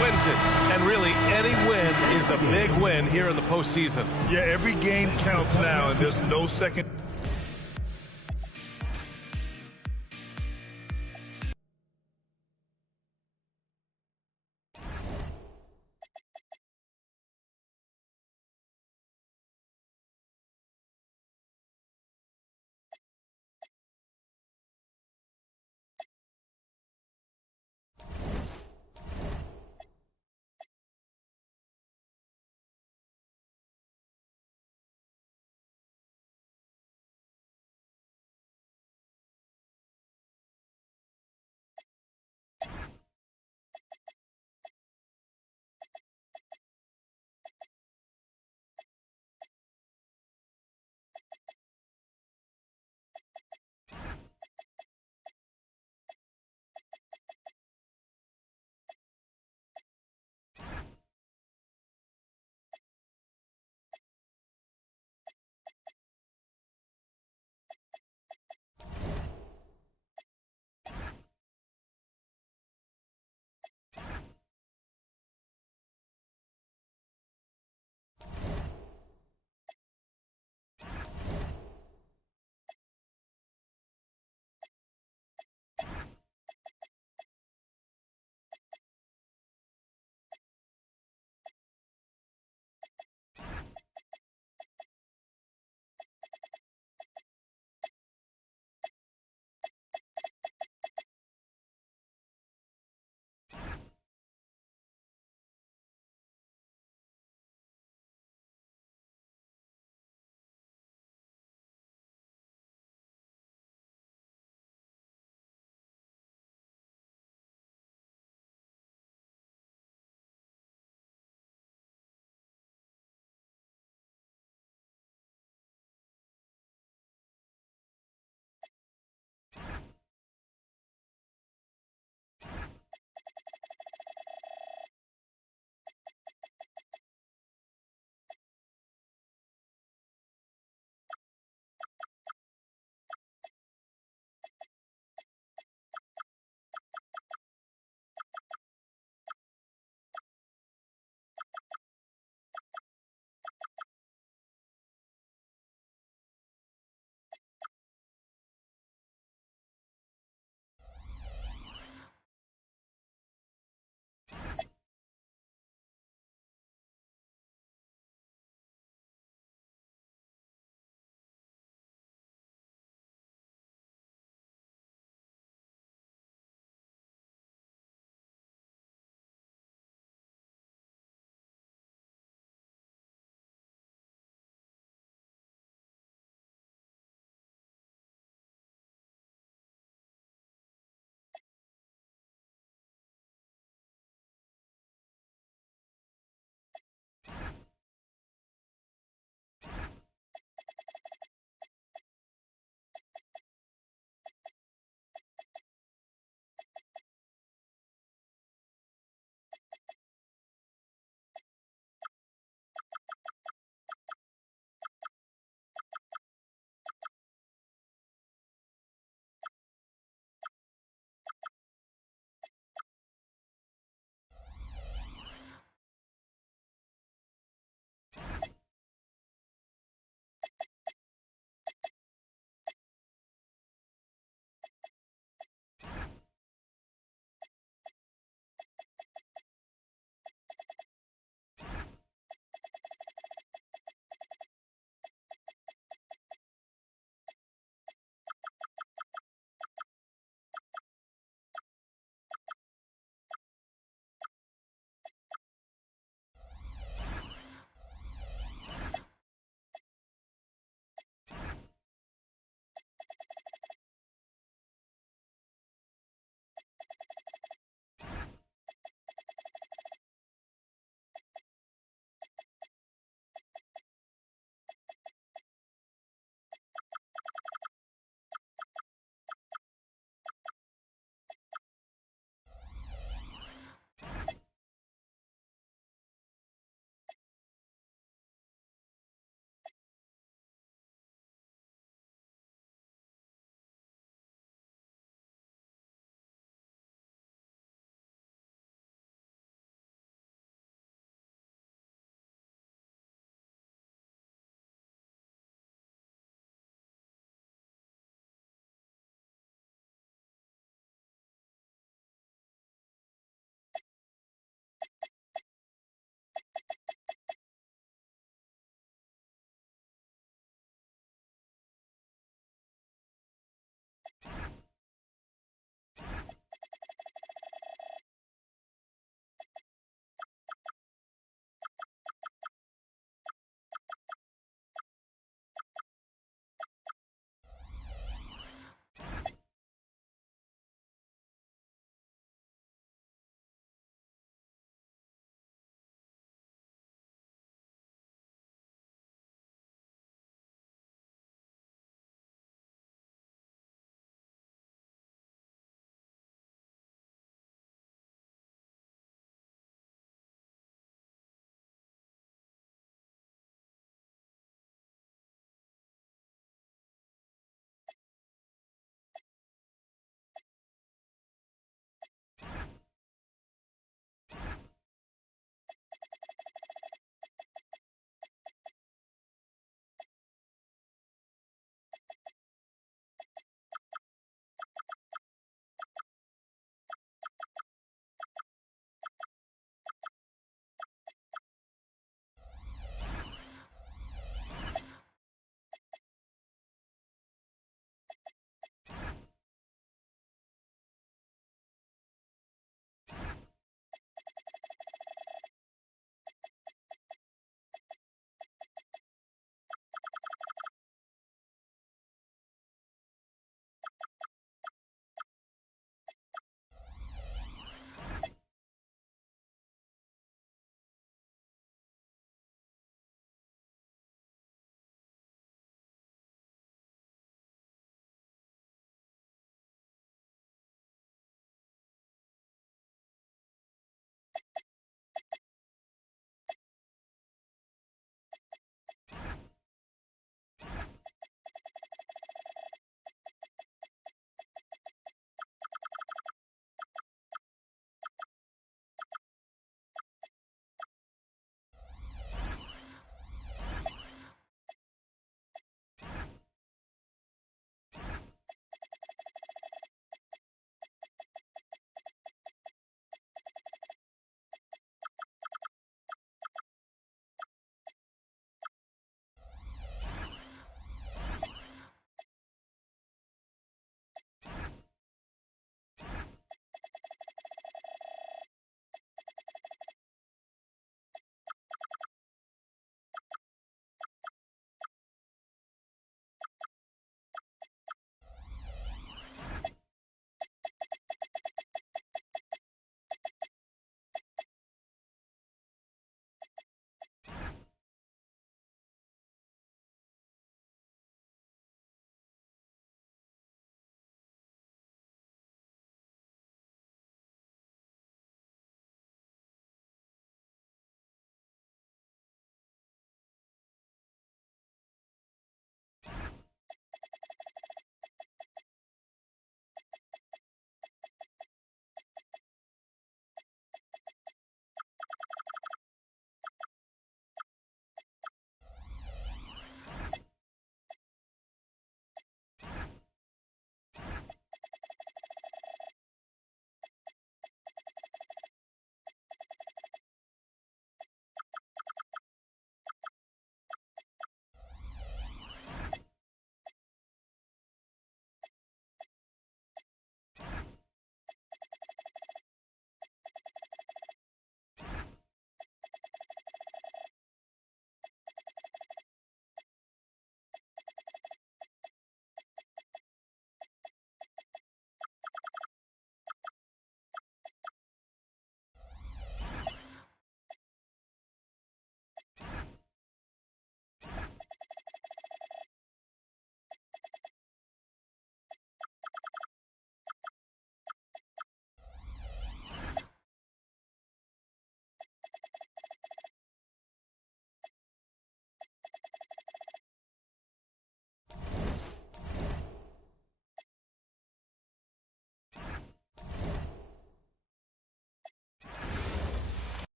Wins it, and really any win is a big win here in the postseason. Yeah, every game counts now, and there's no second